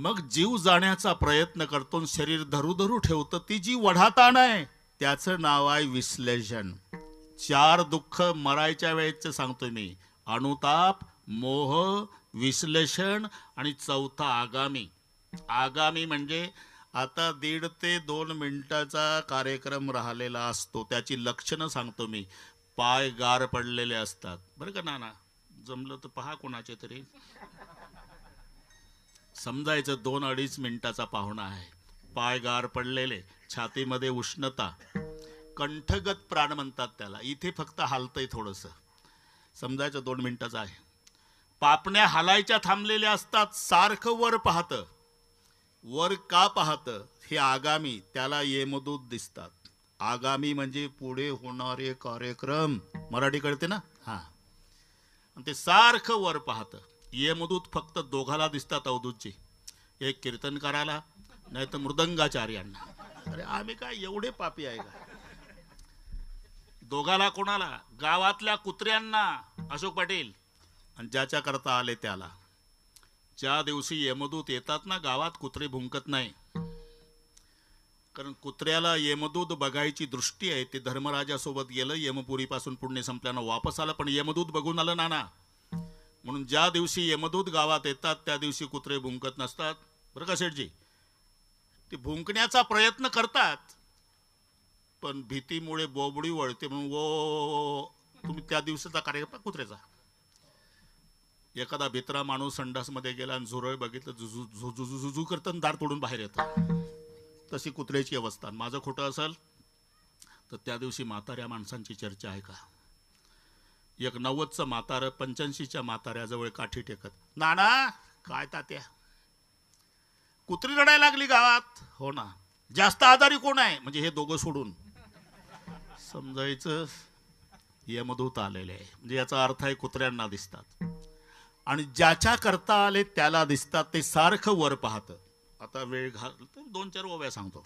मग जीव जाण्याचा प्रयत्न करतो, शरीर धरू धरू ठेवतं, ती जी वढाताण आहे त्याचं नाव आहे विश्लेषण. 4 दुःख मरायच्या वेळेचं सांगतोय मी: अनुताप, मोह, विश्लेषण आणि चौथा आगामी. आगामी म्हणजे आता 1.5 ते 2 मिनिटाचा कार्यक्रम राहिलेला असतो, त्याची लक्षणं सांगतो मी. पाय गार पडलेले असतात, बरं का नाना, जमलं तर पहा कोणाचे तरी. समजायचं 2-2.5 मिनिटाचा पाहुणा आहे, पाय गार पडलेले, छातीमध्ये उष्णता, कंठगत प्राण म्हणतात त्याला, इथे फक्त हालतंय थोडंसं, समजायचं 2 मिनिटाचं आहे. पापण्या हालायच्या थांबलेल्या असतात, सारखं वर पाहतं. वर का पाहतं? हे आगामी, त्याला यमदूत दिसतात. आगामी म्हणजे पुढे होणारे कार्यक्रम, मराठी कळते ना? हा. आणि ते सारखं वर पाहतं. यमदूत फक्त दोघाला दिसतात अवधूतजी, एक कीर्तनकाराला, नाही तर मृदंगाचार्यांना. अरे आम्ही काय एवढे पापी आहे का? दोघाला कोणाला? गावातल्या कुत्र्यांना, अशोक पाटील, आणि ज्याच्या करता आले त्याला. ज्या दिवशी यमदूत येतात ना गावात, कुत्रे भुंकत नाही, कारण कुत्र्याला यमदूत बघायची दृष्टी आहे. ते धर्मराजासोबत गेलं, यमपुरीपासून पुण्य संपल्यानं वापस आलं, पण यमदूत बघून आलं नाना. म्हणून ज्या दिवशी यमदूत गावात येतात त्या दिवशी कुत्रे भुंकत नसतात, बरं का शेठजी. ते भुंकण्याचा प्रयत्न करतात, पण भीतीमुळे बोबडी वळते, म्हणून वो. तुम्ही त्या दिवसाचा कार्यक्रम कुत्र्याचा. एखादा भित्रा माणूस संडासमध्ये गेला आणि झुरळ बघितलं, झुझू करतं, दार तोडून बाहेर येतं. तशी कुत्र्याची अवस्था. माझं खोटं असेल तर त्या दिवशी म्हाताऱ्या माणसांची चर्चा आहे का? एक 90चं म्हातारं 85च्या म्हाताऱ्याजवळ काठी टेकत, नाना काय तात्या, कुत्री रडायला लागली गावात. हो ना. जास्त आजारी कोण आहे? म्हणजे हे दोघं सोडून. समजायचं यमदूत आलेले आहे, म्हणजे याचा अर्थ आहे कुत्र्यांना दिसतात, आणि ज्याच्या करता आले त्याला दिसतात. ते सारखं वर पाहतं. आता वेळ घाल तर 2-4 ओव्या सांगतो.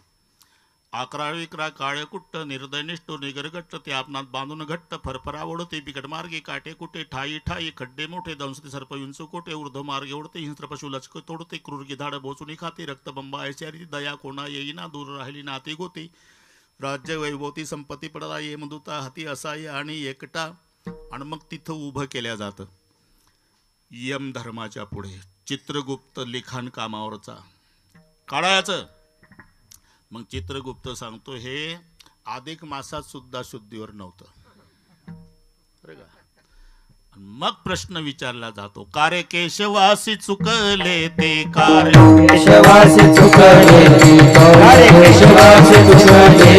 11 काळे कुट्ट, निर्दयनिष्ठ निगरगट्ट, ते आपणात बांधून घट्ट, फरफरा ओढते बिकट मार्गे, काटे कुटे ठाई ठाई, खड्डे मोठे, दंसते सर्प विंचू कोटे, ऊर्ध्व मार्गे ओढते, हिंस्र पशु लचक तोडते, क्रूर गिधाड बोचुनी खाते, रक्तबंबा ऐशारी, दया कोणा येईना, दूर राहिली नाती गोते, राज्य वैभवती संपत्ती पडला यमदूता हाती असाय आणि एकटा. आणि मग तिथं उभं केल्या जातं यम धर्माच्या पुढे. चित्रगुप्त लिखाण कामावरचा काढायचं. मग चित्रगुप्त सांगतो, हे अधिक मासात सुद्धा शुद्धीवर नव्हतं, बरं का. मग प्रश्न विचारला जातो, कार्य केशवासी चुकले ते, कार्य केशवासी चुकले, कार्य केशवासी चुकले.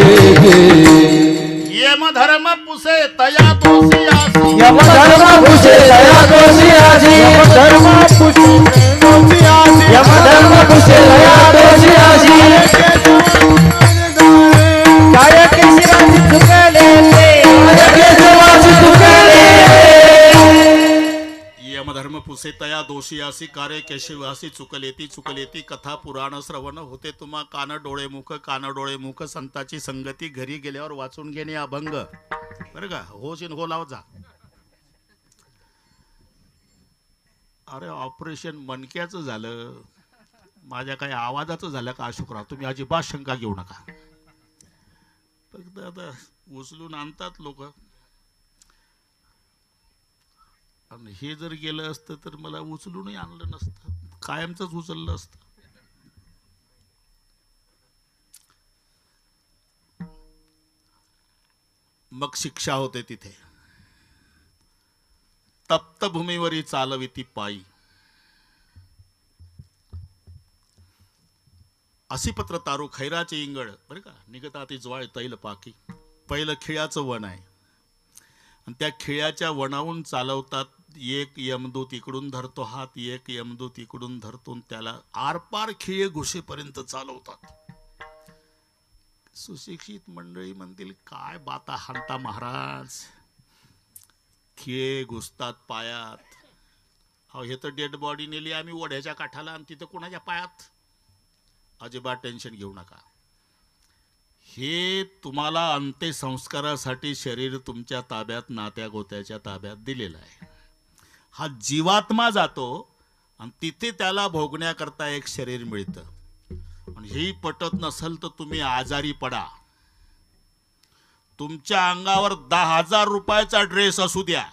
यमधर्म पुसे तया दोषी आसी, यमधर्म पुसे तया दोषी आसी, यमधर्म पुसे दोषी आसी, यमधर्म पुसे तया दोषी आसी. कार्य केशवासी चुकले ते, कार्य केशवासी चुकले. यमधर्म पुसे तया दोषी आसी, कार्य केशवासी चुकलेती. चुकलेती कथा पुराण श्रवण होते तुम्हा, कान डोळे मुख संताची संगती, घरी गेल्यावर वाचून घेणे अभंग, बरं का. होशीन हो लाव जा. अरे ऑपरेशन मणक्याचं झालं, माझ्या काही आवाजाचं झालं का अशोकराव? तुम्ही अजिबात शंका घेऊ नका. फक्त आता उचलून आणतात लोक, आणि हे जर गेलं असतं तर मला उचलूनही आणलं नसतं, कायमचंच उचललं असतं. मग शिक्षा होते तिथे. तप्त भूमीवरी चालविती पायी, अशी पत्र तारू खैराचे इंगळ, बरं का. निघताती ज्वाळ तैल पाकी. पहिलं खिळ्याचं वन आहे, आणि त्या खिळ्याच्या वनावून चालवतात. एक यमदूत इकडून धरतो हात, एक यमदूत इकडून धरतो, त्याला आरपार खिळे घुसेपर्यंत चालवतात. सुशिक्षित मंडळी म्हणतील, काय बाता हाणता महाराज, खिळे घुसतात पायात. अहो हे तर डेड बॉडी नेली आम्ही ओढ्याच्या काठाला, आणि तिथं कोणाच्या पायात. अजिबात टेन्शन घेऊ नका. हे तुम्हाला अंत्यसंस्कारासाठी शरीर तुमच्या ताब्यात, नात्या गोत्याच्या ताब्यात दिलेलं आहे. हा जीवात्मा जातो, आणि तिथे त्याला भोगण्याकरता एक शरीर मिळतं. आणि ही पटत नसेल तर तुम्ही आजारी पडा. तुमच्या अंगावर 10,000 रुपयाचा ड्रेस असू द्या,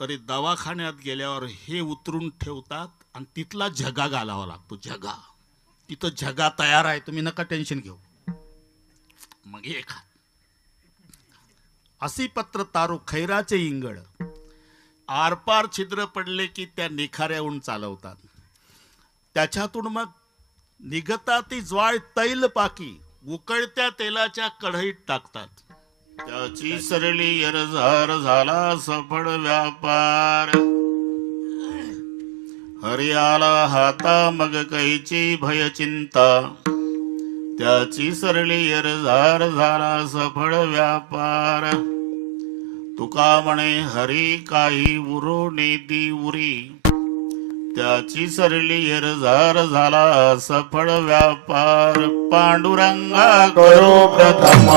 तरी दवाखान्यात गेल्यावर हे उतरून ठेवतात आणि तिथला झगा घालावा लागतो. झगा तिथं झगा तयार आहे, तुम्ही नका टेन्शन घेऊ. मग हे खा. असी पत्र तारू खैराचे इंगळ, आरपार छिद्र पडले की त्या निखाऱ्याहून चालवतात. त्याच्यातून मग निघता ती ज्वाळ तैल पाकी उकळत्या तेलाच्या कढईत टाकतात. त्याची सरली यरझार झाला सफळ व्यापार. हरियाला हाता मग कैची भय चिंता. त्याची सरली यरझार झाला सफळ व्यापार. तुका म्हणे हरी काही उरो नेती उरी. त्याची सरली यरझार झाला सफळ व्यापार. पांडुरंगा करो प्रथम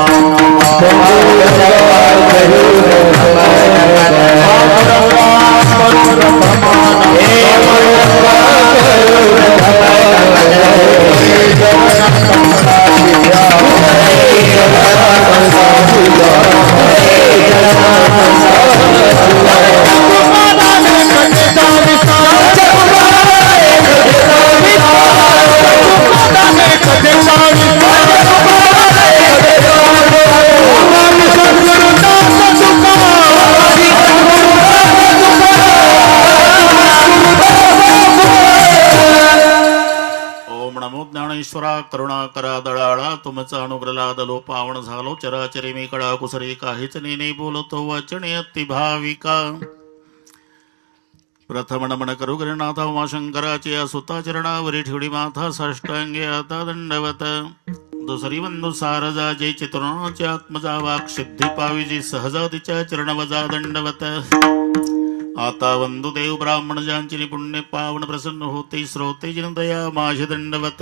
करुणा करा दळाळा. तुमचा अनुग्रला दलो पावन झालो. चराचरी मी कळा कुसरी काहीच नेने बोलतो वचने अति भाविका. प्रथम नमन करू गणनाथ उमाशंकराची सुता चरणावरी ठेवडी माथा साष्टांगे आता दंडवत. दुसरी बंधू सारजा जय चित्रोणाची आत्मजा वाक सिद्धी पाविजी सहजा तिच्या चरण वजा दंडवत. आता वंदुदेव ब्राह्मण ज्यांची पुण्य पावन प्रसन्न होते श्रोते जिनदया माझे दंडवत.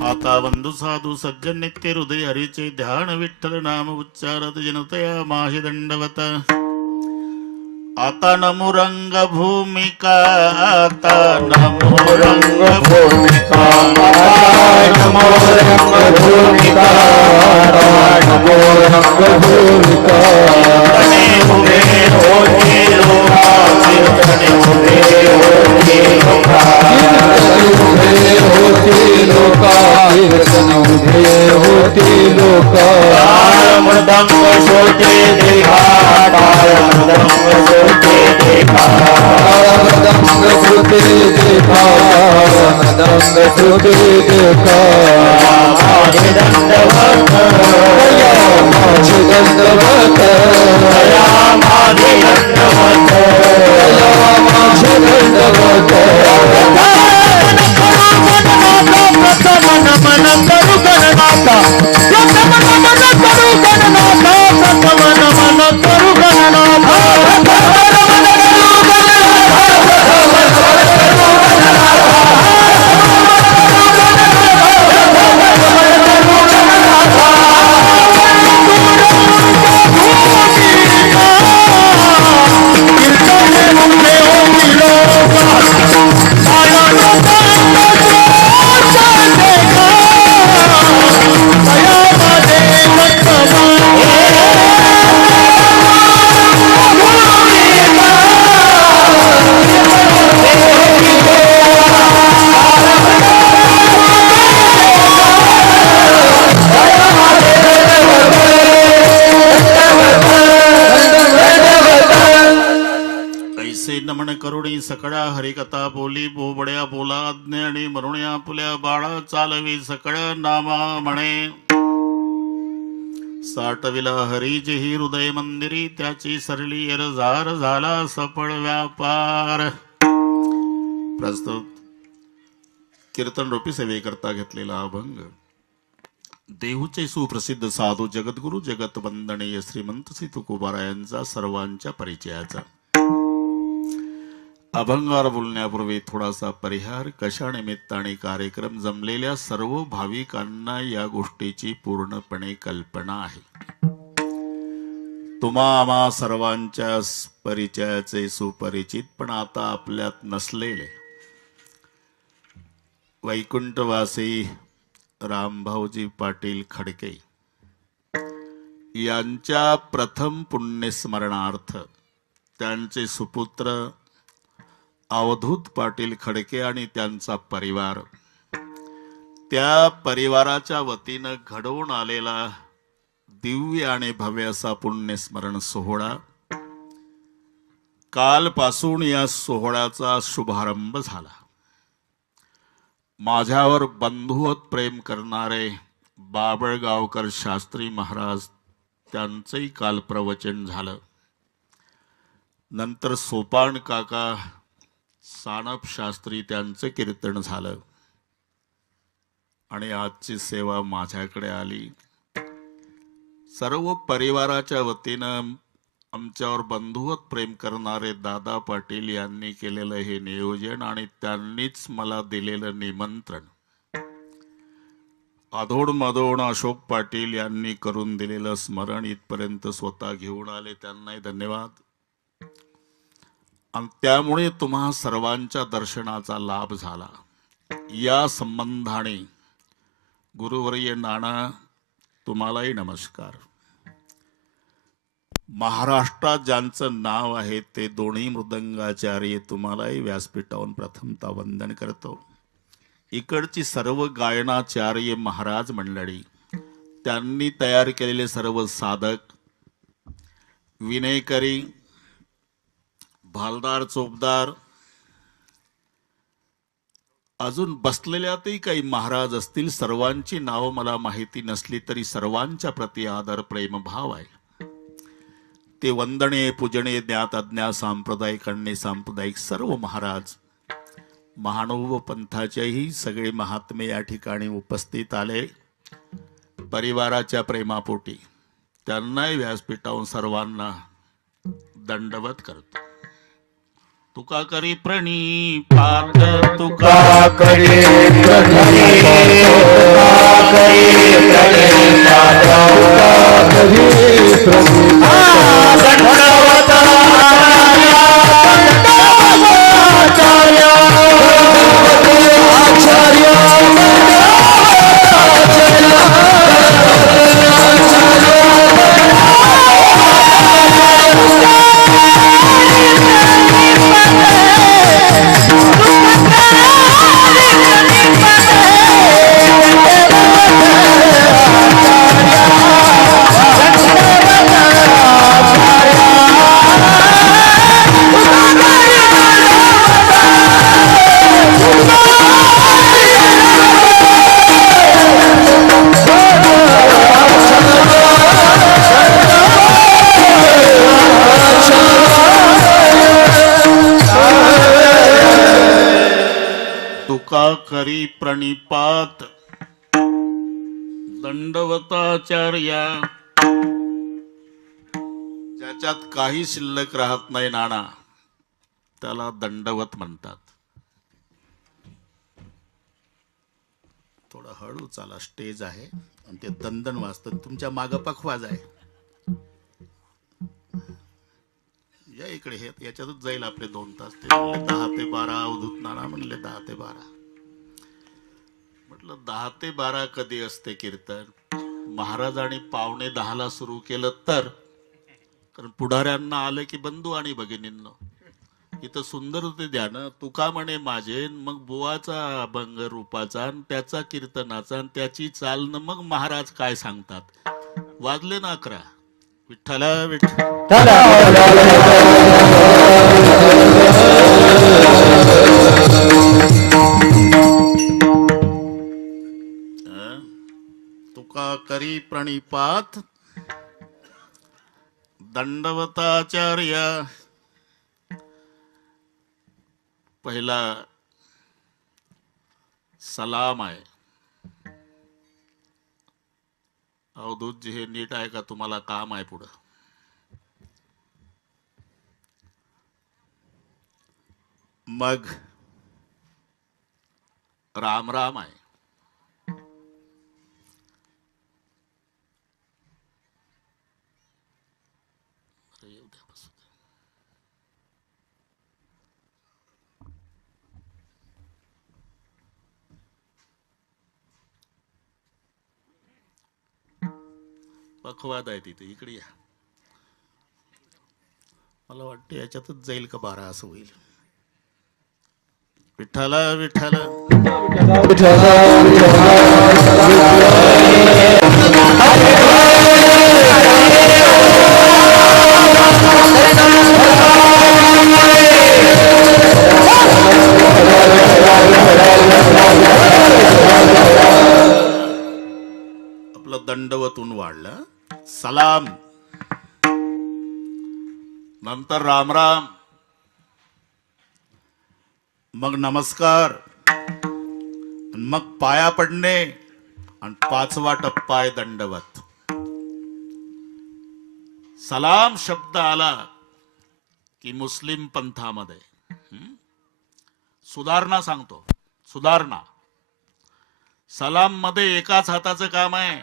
आता वंदु साधू सज्जन नित्य हृदय हरीचे ध्यान विठ्ठल नाम उच्चारत जनतया माझे दंडवत. आता नमो रंग भूमिका. आता नमो रंग भूमिका. नमो रंग भूमिका. नमो रंग भूमिका. तने उभे होती लोका. तने उभे होती लोका. कीर्तन उभे होती लोका. मृदंग शोटे देखा. मृदंग शोटे देखा. मृदंग श्रुते देखा. मृदंग श्रुते देखा. माझे दंडवत. माझे दंडवत. माझे दंडवत. माझे दंडवत. नमन करू गणनाथा. प्रथम नमन करू गणनाथा. प्रथम नमन करू गणनाथा. नमन करुणी सकळा हरिकथा बोली बोबड्या बोला ज्ञानी मरुण्या पुल्या बाळा चालवी सकळ नामा म्हणे. साठविला हरिजेही हृदय मंदिरी. त्याची सरली यरझार झाला सफळ व्यापार. प्रस्तुत कीर्तन रूपी सेवेकरता घेतलेला अभंग देहूचे सुप्रसिद्ध साधू जगद्गुरु जगत वंदनीय श्रीमंत श्री तुकोबारायांचा सर्वांच्या परिचयाचा. अभंगावर बोलण्यापूर्वी थोडासा परिहार. कशा निमित्ताने कार्यक्रम जमलेल्या सर्व भाविकांना या गोष्टीची पूर्णपणे कल्पना आहे. तुम्हा आम्हा सर्वांच्या परिचयाचे सुपरिचित पण आता आपल्यात नसलेले वैकुंठवासी रामभाऊजी पाटील खडके यांच्या प्रथम पुण्यस्मरणार्थ त्यांचे सुपुत्र अवधूत पाटील खडके आणि त्यांचा परिवार, त्या परिवाराच्या वतीनं घडवून आलेला दिव्य आणि भव्य असा पुण्यस्मरण सोहळा, कालपासून या सोहळ्याचा शुभारंभ झाला. माझ्यावर बंधुवत प्रेम करणारे बाबळगावकर शास्त्री महाराज त्यांचंही काल प्रवचन झालं. नंतर सोपान काका सानप शास्त्री त्यांचं कीर्तन झालं आणि आजची सेवा माझ्याकडे आली. सर्व परिवाराच्या वतीनं आमच्यावर बंधुवत प्रेम करणारे दादा पाटील यांनी केलेलं हे नियोजन आणि त्यांनीच मला दिलेलं निमंत्रण, अधोड अशोक पाटील यांनी करून दिलेलं स्मरण इथपर्यंत स्वतः घेऊन आले, त्यांनाही धन्यवाद. आणि त्यामुळे तुम्हा सर्वांच्या दर्शनाचा लाभ झाला. या संबंधाने गुरुवर्य नाना तुम्हालाही नमस्कार. महाराष्ट्रात ज्यांचं नाव आहे ते दोन्ही मृदंगाचार्य तुम्हालाही व्यासपीठावरून प्रथमतः वंदन करतो. इकडची सर्व गायनाचार्य महाराज मंडळी, त्यांनी तयार केलेले सर्व साधक, विनयकरी, भालदार, चोपदार, अजून बसलेल्यातही काही महाराज असतील, सर्वांची नावं मला माहिती नसली तरी सर्वांच्या प्रति आदर प्रेमभाव आहे. ते वंदणे पूजणे ज्ञात अज्ञात सांप्रदायिक आणि सांप्रदायिक सर्व महाराज, महानोभ पंथाचेही सगळे महात्मे या ठिकाणी उपस्थित आले परिवाराच्या प्रेमापोटी. त्यांनाही व्यासपीठावरून सर्वांना दंडवत करतो. तुका करी प्रणिपात, तुका करी प्रणिपात, करी प्रणिपात, दंडवताचार्या. ज्याच्यात काही शिल्लक राहत नाही नाना, त्याला दंडवत म्हणतात. थोडं हळू चाला, स्टेज आहे आणि ते दंदन वाजतं. तुमच्या मागं पखवाज आहे. या इकडे हे याच्यातच जाईल आपले 2 तास. ते 10 ते 12 अवधूत नाना म्हणले 10 ते 12. म्हटलं 10 ते 12 कधी असते कीर्तन? महाराजांनी 9:45 सुरू केलं तर, कारण पुढाऱ्यांना आलं की बंधू आणि भगिनींनो, इथं सुंदर होते ध्यान. तुका म्हणे माझे, मग बुवाचा अभंग रूपाचा आणि त्याचा कीर्तनाचा आणि त्याची चाल, मग महाराज काय सांगतात. वाजले ना 11. विठ्ठला विठ्ठल. तुका करी प्रणिपात, दंडवताचार्य. पहिला सलाम आहे. अवधूतजी हे नीट आहे का? तुम्हाला काम आहे पुढं. मग राम राम आहे. पखवाद आहे तिथे, इकडे या. मला वाटतं याच्यातच जाईल का 12 असं होईल. विठ्ठला विठ्ठला. आपलं दंडवतून वाढलं. सलाम, नंतर राम राम, मग नमस्कार, मग पाया पडणे, आणि 5वा टप्पा आहे दंडवत. सलाम शब्द आला की मुस्लिम पंथामध्ये सुधारणा सांगतो. सुधारणा. सलाम मध्ये एकाच हाताचं काम आहे.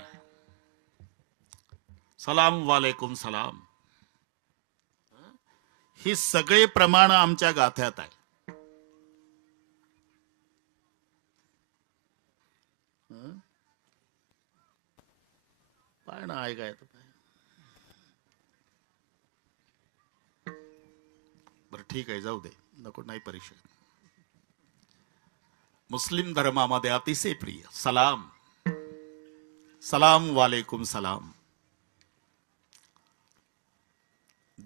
सलाम वालेकुम सलाम. ही सगळे प्रमाण आमच्या गाथ्यात आहे. पाय ना ऐकाय बरं ठीक आहे, जाऊ दे, नको, नाही परीक्षा. मुस्लिम धर्मामध्ये अतिशय प्रिय सलाम. सलाम वालेकुम सलाम.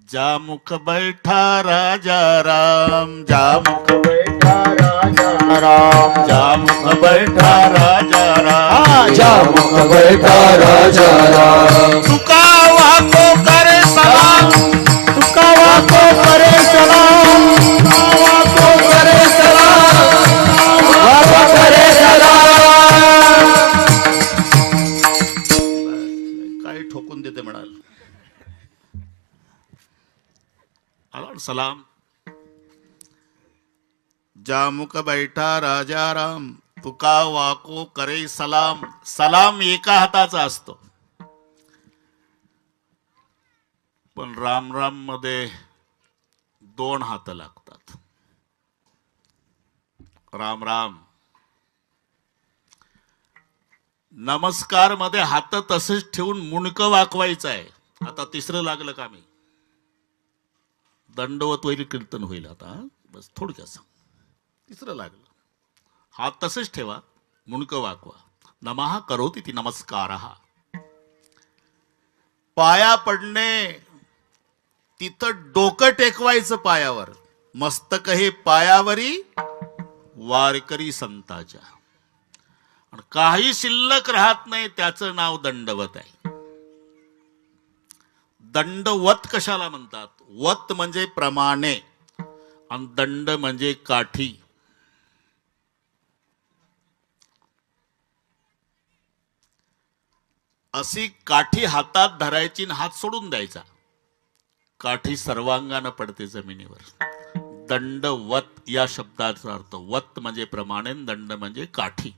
जा मुख बैठा राजा राम, जा मुख बैठा राजा राम, जा मुख बैठा राजा राम, जा मुख बैठा राजा राम. तुका वाको करे सलाम, तुका वाको करे सलाम, वाको करे सलाम, वाको करे सलाम. काय ठोकून देते म्हणाल. आला सलाम. जा मुख बैठा राजा राम, तुका वाको करे सलाम. सलाम एका हाताचा असतो, पण राम राम मध्ये 2 हात लागतात. राम राम. नमस्कार मध्ये हात तसेच ठेवून मुंडकं वाकवायचं आहे. आता 3रं लागलं का मी. दंडवत होईल, कीर्तन होईल. आता बस थोडक्यात सांग. 3रं लागलं. हात तसेच ठेवा, मुंडकं वाकवा. नमः करोति ती नमस्कारः. पाया पडणे, तिथं डोकं टेकवायचं पायावर. मस्तक हे पायावरी, वारकरी संताच्या. आणि काही शिल्लक राहत नाही, त्याचं नाव दंडवत आहे. दंडवत कशाला म्हणतात. वत म्हणजे प्रमाणे, आणि दंड म्हणजे काठी. अशी काठी हातात धरायची आणि हात सोडून द्यायचा. काठी सर्वांगानं पडते जमिनीवर. दंडवत या शब्दाचा अर्थ. वत म्हणजे प्रमाणे, दंड म्हणजे काठी.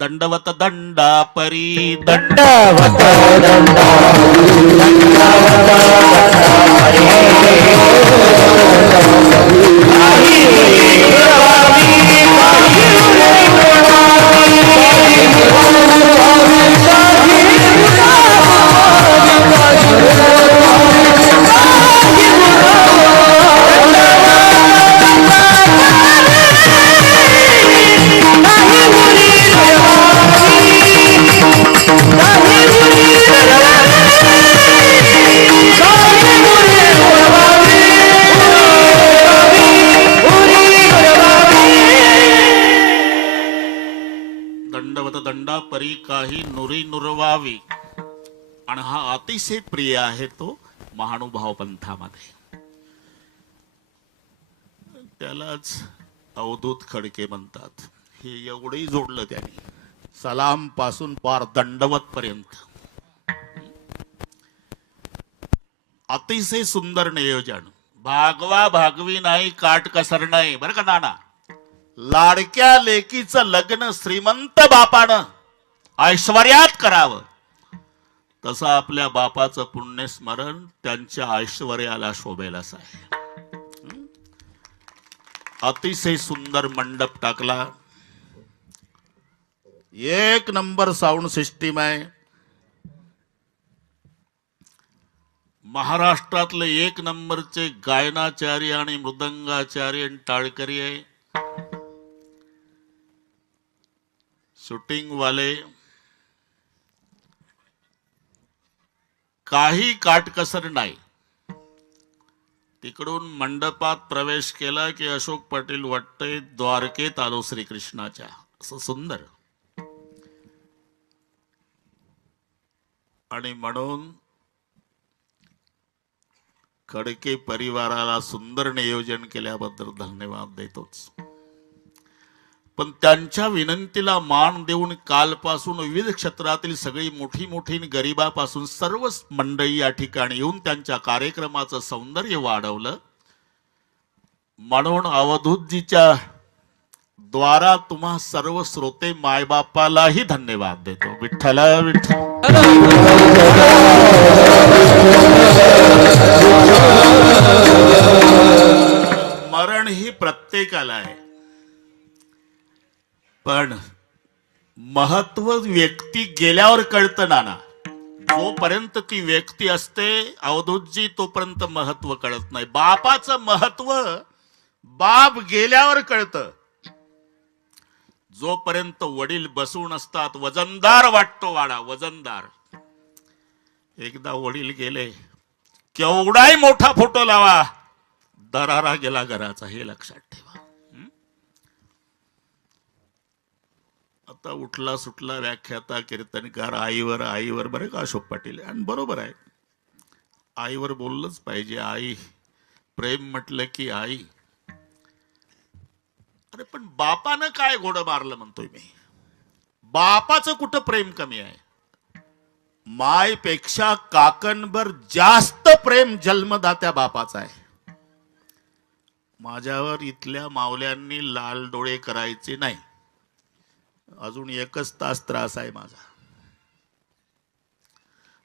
दंडवत दंडा परी, दंडवत दंडा दंडा परी काही नुरी नुरवावी. आणि हा अतिशय प्रिय आहे तो महानुभाव पंथामध्ये. त्यालाच अवधूत खडके म्हणतात. हे एवढंही जोडलं त्याने, सलाम पासून पार दंडवत पर्यंत. अतिशय सुंदर नियोजन. भागवा भागवी नाही, काट कसर नाही. बरं का नाना. लाडक्या लेकीचं लग्न श्रीमंत बापानं ऐश्वर्यात करावं, तसं आपल्या बापाचं पुण्यस्मरण त्यांच्या ऐश्वर्याला शोभेल असं आहे. अतिशय सुंदर मंडप टाकला. 1 नंबर साऊंड सिस्टीम आहे. महाराष्ट्रातले एक नंबरचे गायनाचार्य आणि मृदंगाचार्य आणि टाळकरी आहे. शूटिंग वाले काही काटकसर नाही. तिकडून मंडपात प्रवेश केला की अशोक पाटील वाटतंय द्वारकेत आलो श्रीकृष्णाच्या, असं सुंदर. आणि म्हणून खडके परिवाराला सुंदर नियोजन केल्याबद्दल धन्यवाद देतोच. पण त्यांच्या विनंतीला मान देऊन कालपासून विविध क्षेत्रातील सगळी मोठी मोठी गरिबापासून सर्व मंडळी या ठिकाणी येऊन त्यांच्या कार्यक्रमाचं सौंदर्य वाढवलं. म्हणून अवधूतजीच्या द्वारा तुम्हा सर्व श्रोते मायबापालाही धन्यवाद देतो. विठ्ठल विठ्ठल. मरण ही प्रत्येकाला आहे, पण महत्व व्यक्ती गेल्यावर कळतं नाना. जोपर्यंत ती व्यक्ती असते अवधूतजी तोपर्यंत महत्व कळत नाही. बापाचं महत्व बाप गेल्यावर कळतं. जोपर्यंत वडील बसून असतात वजनदार वाटतो वाडा, वजनदार. एकदा वडील गेले, केवढाही मोठा फोटो लावा, दरारा गेला घराचा, हे लक्षात ठेवा. आता उठला सुटला व्याख्याता कीर्तनकार आईवर आईवर, बरं का अशोक पाटील, आणि बरोबर आहे, आईवर बोललंच पाहिजे. आई, प्रेम म्हटलं की आई. अरे पण बापानं काय घोडं मारलं म्हणतोय मी. बापाचं कुठं प्रेम कमी आहे. मायपेक्षा काकणभर जास्त प्रेम जन्मदात्या बापाचा आहे. माझ्यावर इथल्या मावल्यांनी लाल डोळे करायचे नाही. अजून 1 तास त्रास आहे माझा.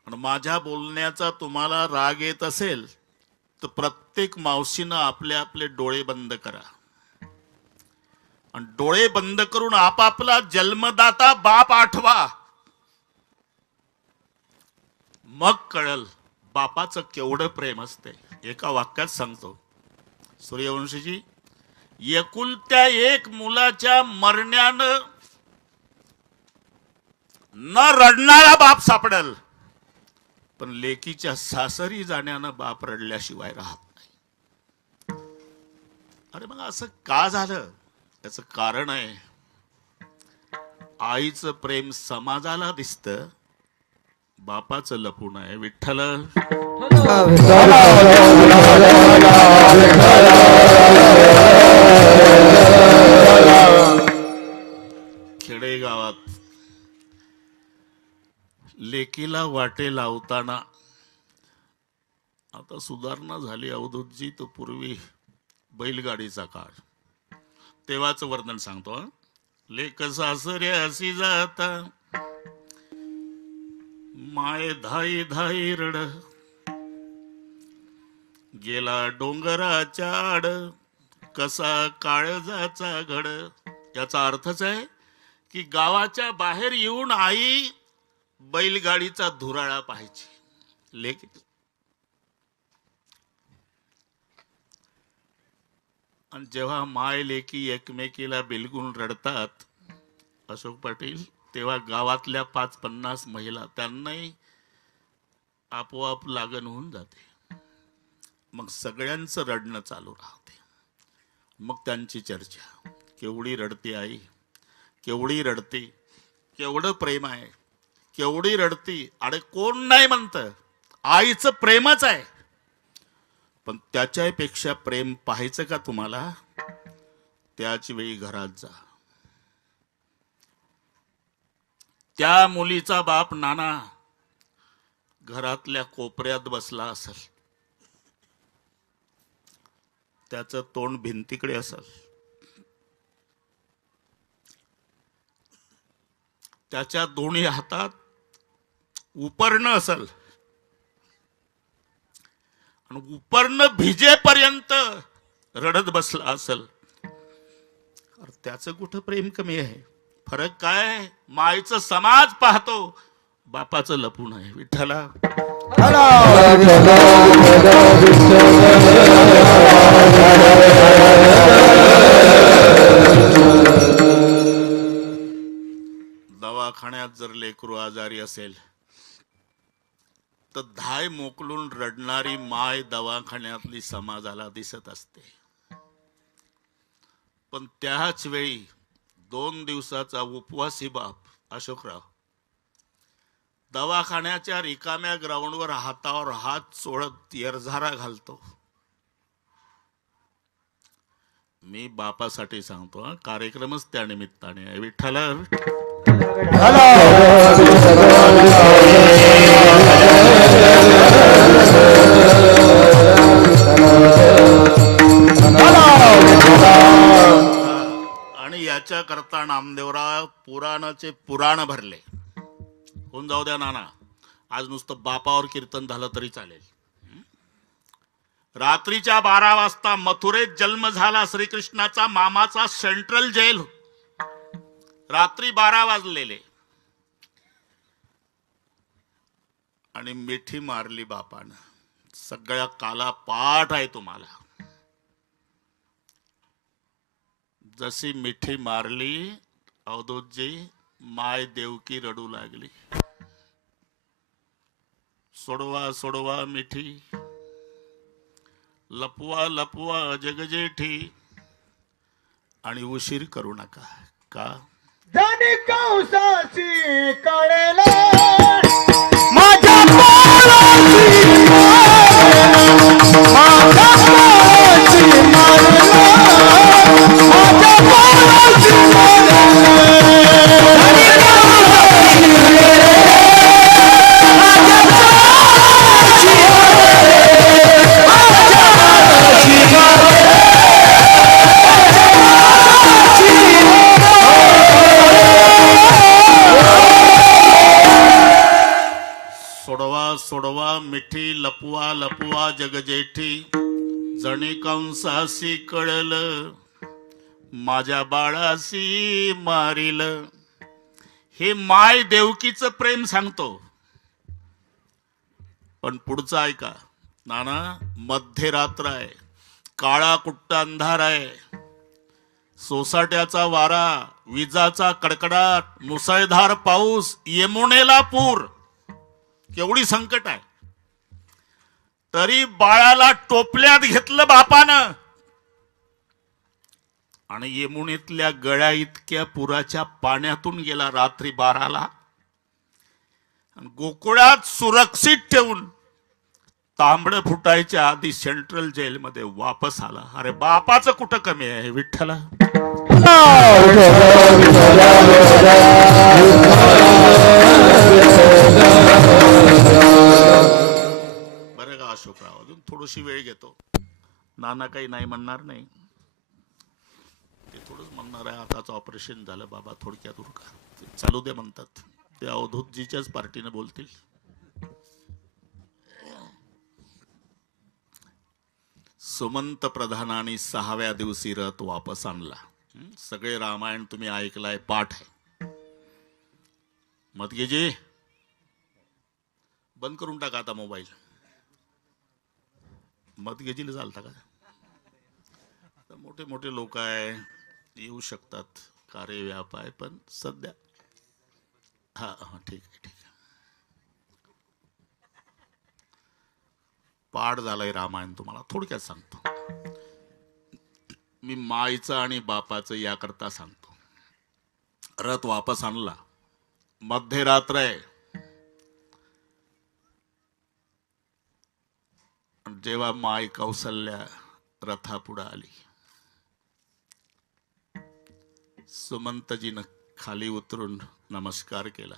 आणि माझ्या बोलण्याचा तुम्हाला राग येत असेल तर प्रत्येक मावशीनं आपले आपले डोळे बंद करा आणि डोळे बंद करून आपापला जन्मदाता बाप आठवा. मग कळल बापाचं केवढं प्रेम असते. एका वाक्यात सांगतो सूर्यवंशीजी, एकुलत्या एक मुलाच्या मरण्यानं न रडणारा बाप सापडेल, पण लेकीच्या सासरी जाण्यानं बाप रडल्याशिवाय राहत नाही. अरे मग असं का झालं? याचं कारण आहे, आईचं प्रेम समाजाला दिसतं, बापाचं लपून आहे. विठ्ठल. खेडेगावात लेकीला वाटे लावताना आता सुधारणा झाली अवधूतजी. तो पूर्वी बैलगाडीचा काळ, तेव्हाच वर्णन सांगतो. लेक सासरे अशी जाता माय धाई धाई रड, गेला डोंगराच्या आड कसा काळजाचा घड. याचा अर्थच आहे की गावाच्या बाहेर येऊन आई बैलगाडीचा धुराळा पाहायची. लेक आणि जेव्हा माय लेकी एकमेकीला बिलगून रडतात अशोक पाटील, तेव्हा गावातल्या 5-50 महिला त्यांनाही आपोआप लागण होऊन जाते. मग सगळ्यांचं रडणं चालू राहते. मग त्यांची चर्चा, केवढी रडते आई, केवढी रडते, केवढं प्रेम आहे, केवढी रडती. अरे कोण नाही म्हणतं, आईचं प्रेमच आहे. पण त्याच्यापेक्षा प्रेम पाहायचं का तुम्हाला? त्याच वेळी घरात जा. त्या मुलीचा बाप नाना घरातल्या कोपऱ्यात बसला असेल, त्याचं तोंड भिंतीकडे असेल, त्याच्या दोन्ही हातात उपरणं असेल आणि उपरणं भिजेपर्यंत रडत बसला असेल. त्याचं कुठं प्रेम कमी आहे? फरक काय? मायचं समाज पाहतो, बापाचं लपून आहे. विठ्ठला. दवाखान्यात जर लेकरू आजारी असेल तर धाय मोकलून रडणारी माय दवाखान्यातली समाजाला दिसत असते. पण त्याच वेळी 2 दिवसाचा उपवासी बाप अशोकराव दवाखान्याच्या रिकाम्या ग्राउंडवर हातावर हात चोळत येरझारा घालतो. मी बापासाठी सांगतो हा, कार्यक्रमच त्या निमित्ताने आहे. विठ्ठला आणि याच्या करता नामदेवराव पुराणाचे पुराण भरले. होऊन जाऊ द्या नाना, आज नुसतं बापावर कीर्तन झालं तरी चालेल. रात्रीच्या 12 वाजता मथुरेत जन्म झाला श्रीकृष्णाचा मामाचा सेंट्रल जेल. रात्री 12 वाजलेले आणि मिठी मारली बापानं. सगळ्या काला पाठ आहे तुम्हाला. जशी मिठी मारली अवधूतजी माय देवकी रडू लागली. सोडवा सोडवा मिठी, लपवा लपवा जगजेठी आणि उशीर करू नका. का जनी कौसाची कळेला माझ्या पोराची माझ्या पोराची मारला माझ्या पोराची सोडवा मिठी, लपवा लपवा जगजेठी. जणी कंसासी कळल माझ्या बाळासी मारिल. हे माय देवकीचं प्रेम सांगतो. पण पुढचं ऐका नाना. मध्यरात्र आहे, काळा कुट्ट अंधार आहे, सोसाट्याचा वारा, विजाचा कडकडाट, मुसळधार पाऊस, यमुनेला पूर. केवढी संकट आहे. तरी बाळाला टोपल्यात घेतलं बापानं आणि यमुनेतल्या गळ्या इतक्या पुराच्या पाण्यातून गेला रात्री 12ला. गोकुळात सुरक्षित ठेवून तांबड फुटायच्या आधी सेंट्रल जेल मध्ये वापस आला. अरे बापाचं कुठं कमी आहे विठ्ठला. बरं का अशोकराव, अजून थोडीशी वेळ घेतो. नाना काही नाही म्हणणार नाही. ते थोडंच म्हणणार आहे आताच ऑपरेशन झालं बाबा थोडक्यात उरका. चालू दे म्हणतात. ते अवधूतजीच्याच पार्टीने बोलतील. सुमंत प्रधानाने 6व्या दिवशी रथ वापस आणला. सगळे रामायण तुम्ही ऐकलाय, पाठ आहे. मतगेजी बंद करून टाका आता मोबाईल. मतगेजीला चालता का? मोठे मोठे लोक आहे, येऊ शकतात, कार्य व्याप आहे. पण सध्या हा ठीक आहे ठीक आहे. पाठ झालंय रामायण. तुम्हाला थोडक्यात सांगतो. मी माईचं आणि बापाचं याकरता सांगतो. रथ वापस आणला, मध्यरात्र आहे. जेव्हा माय कौसल्या रथापुढे आली, सुमंतजीनं खाली उतरून नमस्कार केला.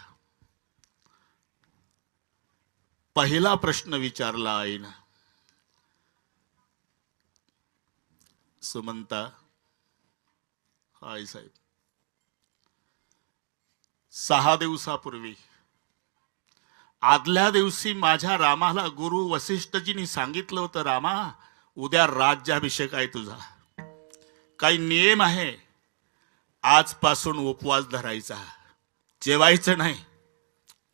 पहिला प्रश्न विचारला आईनं, सुमंता. आई साहेब, 6 दिवसापूर्वी आदल्या दिवशी माझ्या रामाला गुरु वसिष्ठजींनी सांगितलं होतं, रामा उद्या राज्याभिषेक आहे तुझा, काही नियम आहे, आजपासून उपवास धरायचा, जेवायचं नाही,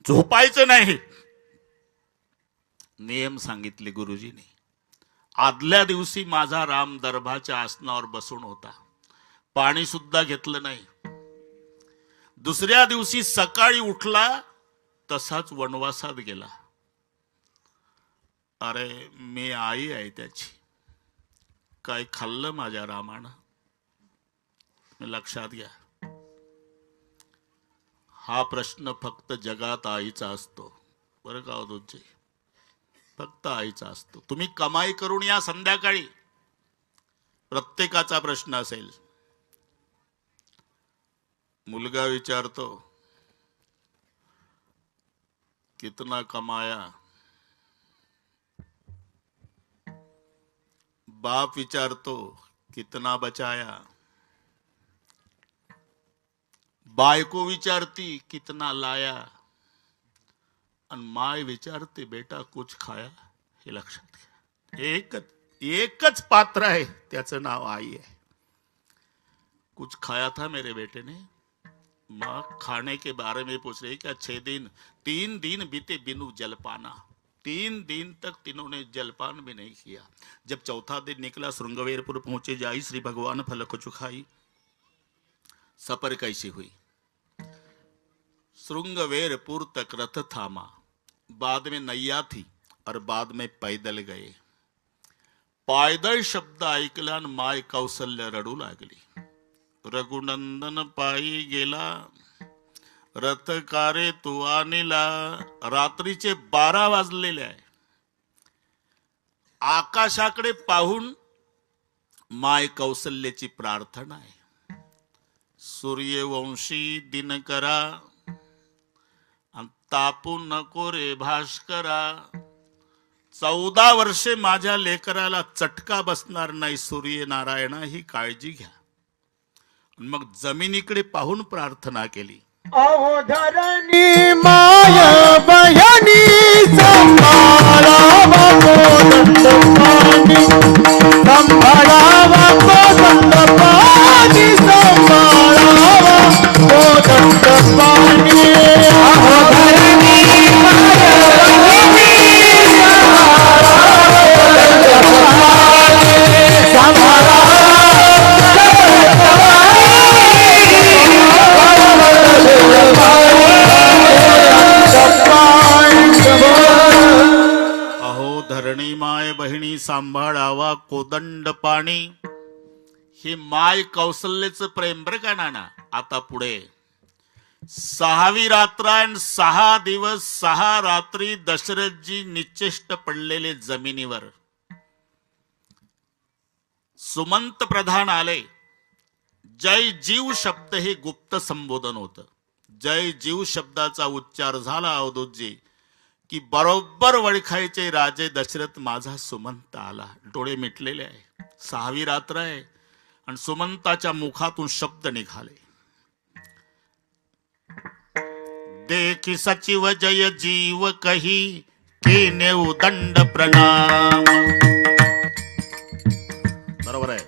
झोपायचं नाही. नियम सांगितले गुरुजींनी. आदल्या दिवशी माझा राम दर्भाच्या आसनावर बसून होता, पाणी सुद्धा घेतलं नाही. दुसऱ्या दिवशी सकाळी उठला तसाच वनवासात गेला. अरे मी आई आहे त्याची, काय खाल्लं माझ्या रामानं? लक्षात घ्या, हा प्रश्न फक्त जगात आईचा असतो बरं का अवधूतजी, फक्त आईचा असतो. तुम्ही कमाई करून या संध्याकाळी, प्रत्येकाचा प्रश्न असेल. मुलगा विचारतो कितना कमाया, बाप विचारतो कितना बचाया, बायको विचारती कितना लाया, आणि माय विचारते बेटा कुछ खाया. हे लक्षात घ्या, एकच पात्र आहे, त्याचं नाव आई आहे. कुछ खाया था मेरे बेटे ने? माँ खाने के बारे में पूछ रही, क्या 3 दिन बीते बिनु जलपाना, 3 दिन तक तीनों ने जलपान भी नहीं किया. जब चौथा दिन निकला, श्रृंगवेरपुर पहुंचे, जाई श्री भगवान फल कुछ खाई. सफर कैसी हुई? श्रृंगवेरपुर तक रथ थामा, बाद में नैया थी और बाद में पैदल गए. पायदळ शब्द ऐकला आणि माय कौसल्य रडू लागली. रघुनंदन पायी गेला, रथ कारे तू आणला. रात्रीचे 12 वाजलेले आहे. आकाशाकडे पाहून माय कौसल्याची प्रार्थना आहे, सूर्यवंशी दिनकरा, तापू नको रे भास्करा. 14 वर्षे माझ्या लेकराला चटका बसणार नाही, सूर्यनारायणा ही काळजी घ्या. मग जमिनीकडे पाहून प्रार्थना केली. अहो धरणी माय बहिणी सांभाळावा कोदंड पाणी, सांभाळावा कोदंड पाणी, सांभाळावा कोदंड पाणी. अहो धरणी माय बहिणी सांभाळावा कोदंड पाणी, सांभाळावा. धरणी माय बहिणी सांभाळावा कोदंड पाणी. ही माय कौशल्याचं प्रेम बरं का नाना. आता पुढे 6वी रात्र आणि 6 दिवस 6 रात्री दशरथजी निश्चेष्ट पडलेले जमिनीवर. सुमंत प्रधान आले. जय जीव शब्द हे गुप्त संबोधन होतं. जय जीव शब्दाचा उच्चार झाला अवधूतजी की बरोबर वळखायचे राजे दशरथ माझा सुमंत आला. डोळे मिटलेले आहे, 6वी रात्र आहे आणि सुमंताच्या मुखातून शब्द निघाले. देखी सचिव जय जीव कही, केने उदंड प्रणाम. बरोबर आहे.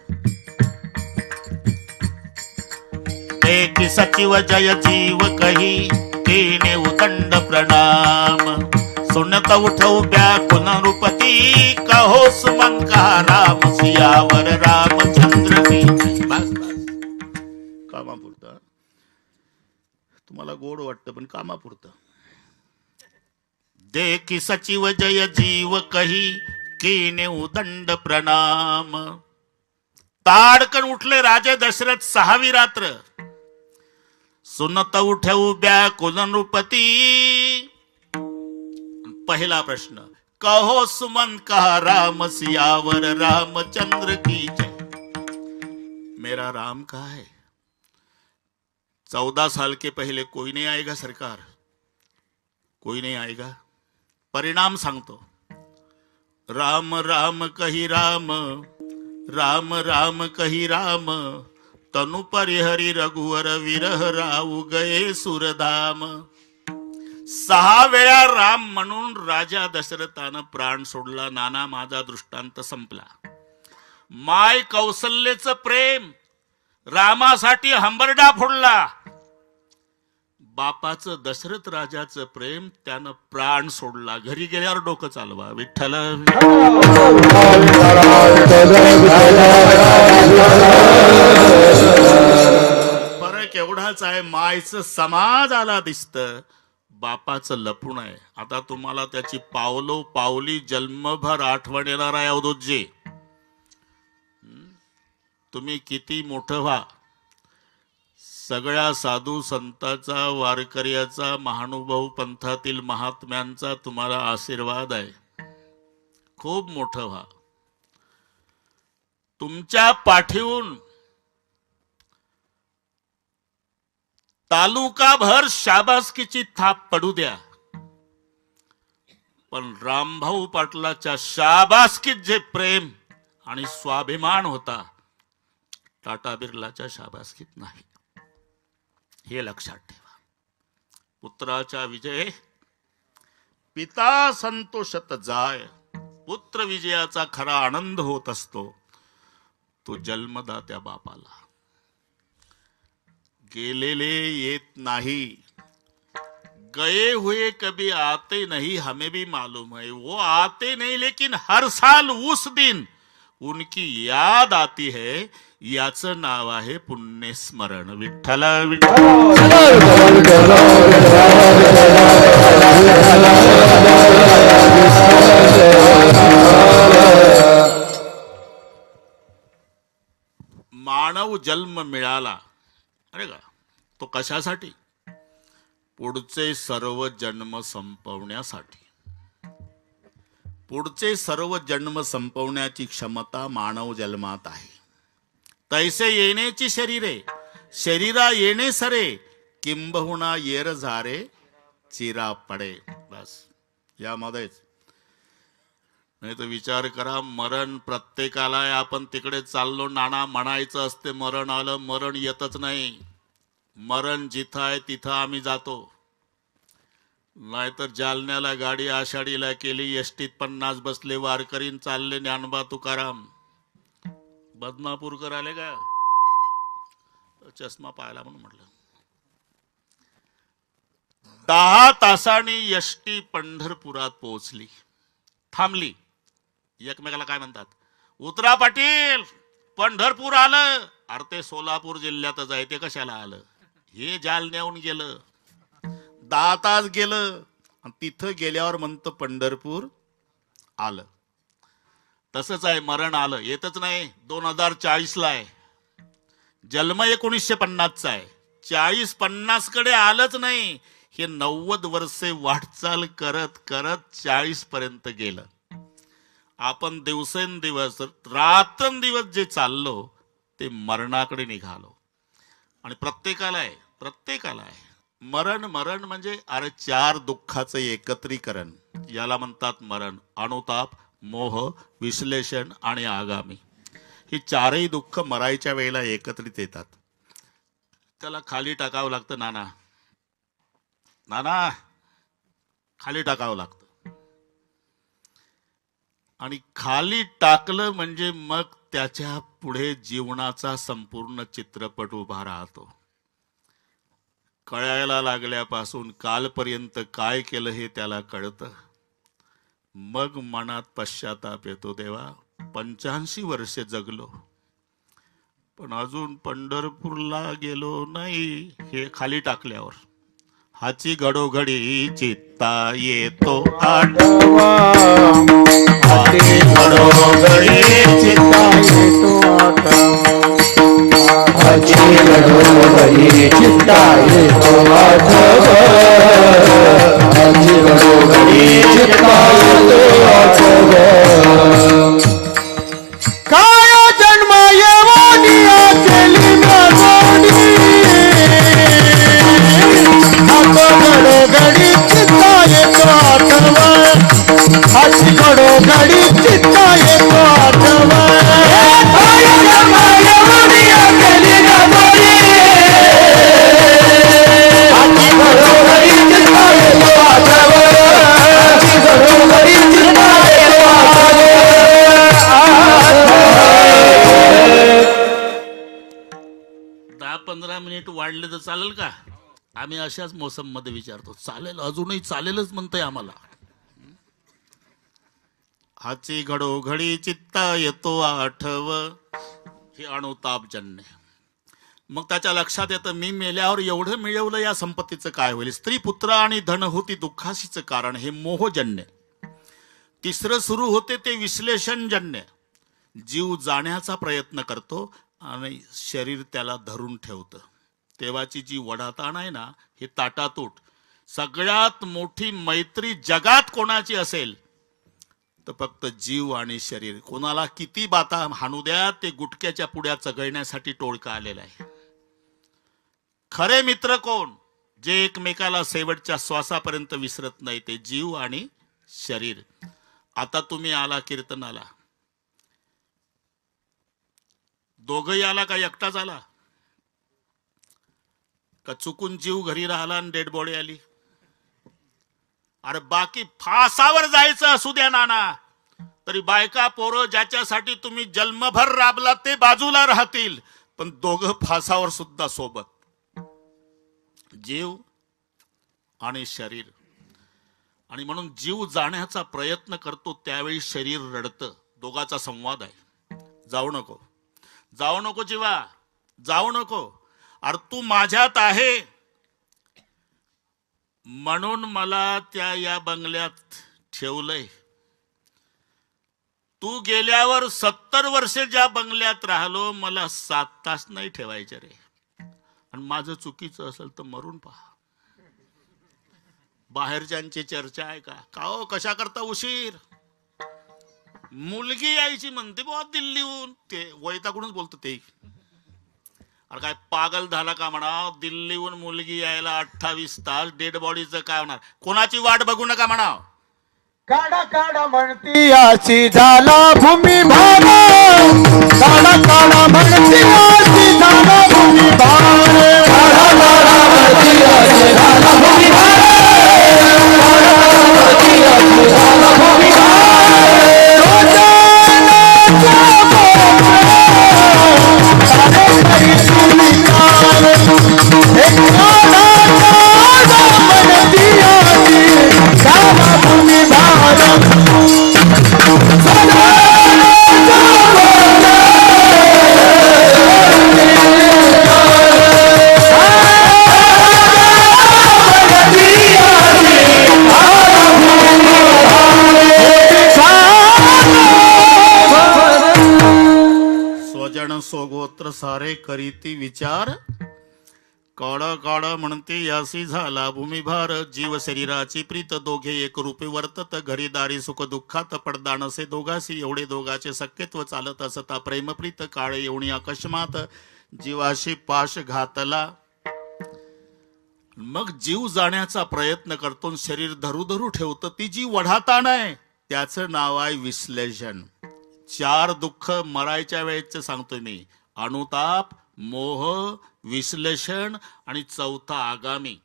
देखी सचिव जय जीव कही, केने उदंड प्रणाम. सुनत उठो व्याकुल नृपती, कहो सुमन का राम सियावर रामचंद्र की. बस बस, कामापुरतं. तुम्हाला गोड वाटतं पण कामापुरतं. देखी सचिव जय जीव कही, कीने उदंड प्रणाम. ताडकन उठले राजे दशरथ 6वी रात्र. सुनत उठे व्याकुल नृपती. पहिला प्रश्न, कहो सुमन कहा राम सियावर रामचंद्र की जय. मेरा राम कहा है? 14 साल के पहले कोई नहीं आएगा सरकार, कोई नहीं आएगा. परिणाम सांगतो. राम राम कही राम, राम राम कही राम. तनु परिहरी रघुवर विरह राऊ गए सुरधाम. 6 वेळा राम म्हणून राजा दशरथानं प्राण सोडला. नाना माझा दृष्टांत संपला. माय कौशल्याचं प्रेम रामासाठी हंबरडा फोडला. बापाचं दशरथ राजाचं प्रेम त्यानं प्राण सोडला. घरी गेल्यावर डोकं चालवा विठ्ठल. फरक एवढाच आहे, मायचं समाजाला दिसतं, बापाचं लपून आहे. आता तुम्हाला त्याची पावलो पावली जन्मभर आठवण येणार आहे अवधूतजी. तुम्ही किती मोठं व्हा, सगळ्या साधू संतांचा, वारकऱ्याचा, महानुभाव पंथातील महात्म्यांचा तुम्हाला आशीर्वाद आहे. खूप मोठं व्हा. तुमच्या पाठीहून तालुकाभर शाबासकीची थाप पडू द्या, पण रामभाऊ पाटलाच्या शाबासकीत जे प्रेम आणि स्वाभिमान होता, टाटा बिर्लाच्या शाबासकीत नाही. हे लक्षात ठेवा. पुत्राचा विजय पिता संतोषत जाय. पुत्र विजयाचा खरा आनंद होत असतो तो जन्मदात्या बापाला. गेलेले येत नाही, गए हुए कभी आते नहीं, हमें भी मालूम है. वो आते नहीं लेकिन हर साल उस दिन उनकी याद आती है. याचं नाव आहे पुण्यस्मरण. विठ्ठल मानव जन्म मिळाला अरे का, तो कशासाठी? पुढचे सर्व जन्म संपवण्यासाठी. पुढचे सर्व जन्म संपवण्याची क्षमता मानव जन्मात आहे. तैसे येण्याची शरीरे, शरीरा येणे सरे, किंबहुना येर झारे चिरा पडे. बस यामध्येच. नाही तर विचार करा, मरण प्रत्येकाला आहे. आपण तिकडे चाललो, नाना म्हणायचं असते मरण आलं, मरण येतच नाही. मरण जिथं आहे तिथं आम्ही जातो. नाहीतर जालन्याला गाडी आषाढीला केली, एसटीत 50 बसले वारकरीन चालले ज्ञानबा तुकाराम. बदनापूरकर आले का, चष्मा पाहिला म्हणून म्हटलं. 10 तासांनी एसटी पंढरपुरात पोहोचली. थांबली. एकमेकाला काय म्हणतात, उतरा पाटील, पंढरपूर आलं. अरे ते सोलापूर जिल्ह्यातच आहे, ते कशाला आलं? हे जालन्याहून गेलं, 10 तास गेलं, आणि तिथं गेल्यावर म्हणतं पंढरपूर आलं. तसंच आहे, मरण आलं, येतच नाही. 2040 ला आहे, जन्म 1950चा आहे. 40-50 कडे आलंच नाही. हे 90 वर्षे वाटचाल करत करत 40 पर्यंत गेलं. आपण दिवसेंदिवस रात्रंदिवस जे चाललो ते मरणाकडे निघालो. आणि प्रत्येकाला आहे मरण. मरण म्हणजे अरे 4 दुःखाचं एकत्रीकरण, याला म्हणतात मरण. अनुताप, मोह, विश्लेषण आणि आगामी. ही 4ही दुःख मरायच्या वेळेला एकत्रित येतात. त्याला खाली टाकावं लागतं. नाना खाली टाकावं लागतं. आणि खाली टाकलं म्हणजे मग त्याच्या पुढे जीवनाचा संपूर्ण चित्रपट उभा राहतो. कळायला लागल्यापासून कालपर्यंत काय केलं हे त्याला कळतं. मग मनात पश्चाताप येतो, देवा 85 वर्षे जगलो पण अजून पंढरपूरला गेलो नाही. हे खाली टाकल्यावर हाची घडोघडी चित्ता येतो आठवा. हाची घडोघडी चित्ता येतो आठवा. हाची घडोघडी चित्ता येतो आठवा. हाची घडोघडी चित्ता येतो आठवा. काय जन्म येवनिया केली मगोनी, हातो घडोघडी चित्ता येतो आठवा. हाची घडोघडी चित्ता येतो आठवा. काय जन्म येवनिया केली मगोनी, हाची घडोघडी चित्ता येतो आठवा. हाची घडोघडी चित्ता येतो आठवा. 10-15 मिनिट वाढले तर चालेल का? आम्ही अशाच मोसम मध्ये विचारतो, चालेल अजूनही चालेलच म्हणतंय आम्हाला. हाची घडोघडी चित्ता येतो आठव, हे अनुतापजन्य. मग त्याच्या लक्षात येतं, मी मेल्यावर एवढं मिळवलं, या संपत्तीचं काय होईल. स्त्री पुत्र आणि धन होती दुःखाशीचं कारण, हे मोहजन्य. तिसरं सुरू होते ते विश्लेषणजन्य. जीव जाण्याचा प्रयत्न करतो आणि शरीर त्याला धरून ठेवतं. तेव्हाची जी वढाताण आहे ना, हे ताटातूट. सगळ्यात मोठी मैत्री जगात कोणाची असेल तर फक्त जीव आणि शरीर. कोणाला किती बाता हाणू द्या, ते गुटक्याच्या पुड्या चघळण्यासाठी टोळका आलेला आहे. खरे मित्र कोण? जे एकमेकाला शेवटच्या श्वासापर्यंत विसरत नाही, ते जीव आणि शरीर. आता तुम्ही आला कीर्तनाला, दोघही आला का एकटाच आला? का चुकून जीव घरी राहिला आणि डेड बॉडी आली? अरे बाकी फासावर जायचं असू द्या नाना, तरी बायका पोरं ज्याच्यासाठी तुम्ही जन्मभर राबला ते बाजूला राहतील, पण दोघं फासावर सुद्धा सोबत. जीव आणि शरीर. आणि म्हणून जीव जाण्याचा प्रयत्न करतो त्यावेळी शरीर रडतं. दोघाचा संवाद आहे. जाऊ नको, जाऊ नको जीवा, जाऊ नको. अरे तू माझ्यात आहे म्हणून मला या बंगल्यात ठेवलंय. तू गेल्यावर 70 वर्षे ज्या बंगल्यात राहिलो, मला 7 तास नाही ठेवायचे रे. आणि माझं चुकीचं असेल तर मरून पहा. बाहेरच्यांची चर्चा आहे का? का हो, कशा करता उशीर? मुलगी यायची म्हणते बुवा दिल्लीहून. ते वैतागूनच बोलतो ते. अरे काय पागल झाला का म्हणा? दिल्लीहून मुलगी यायला 28 तास. डेड बॉडीचं काय होणार? कोणाची वाट बघू नका म्हणा. काढा काढा म्हणती याची झाला भूमी भार, काढा काढा म्हणती याची झाला भूमी भार, काढा काढा म्हणती याची झाला भूमी भार, काढा काढा म्हणती याची झाला भूमी भार. सारे करी तुम्ही काल, एक काढा काढा म्हणती याची झाला भूमी भार. स्वजन सोगोत्र सारे करीती विचार, काढ काढ म्हणते यासी झाला भूमिभार. जीव शरीराची प्रीत दोघे एक रूपे वर्तत, घरीदारी सुख दुःखात पडदा नसे दोघासी. एवढे दोघाचे सख्यत्व चालत असता, प्रेमप्रीत काळे येऊनी अकस्मात जीवाशी पाश घातला. मग जीव जाण्याचा प्रयत्न करतो, शरीर धरू धरू ठेवतं. ती जी वढाताण आहे त्याचं नाव आहे विश्लेषण. 4 दुःख मरायच्या वेळेच सांगतोय मी: अनुताप, मोह, विश्लेषण आणि चौथा आगामी.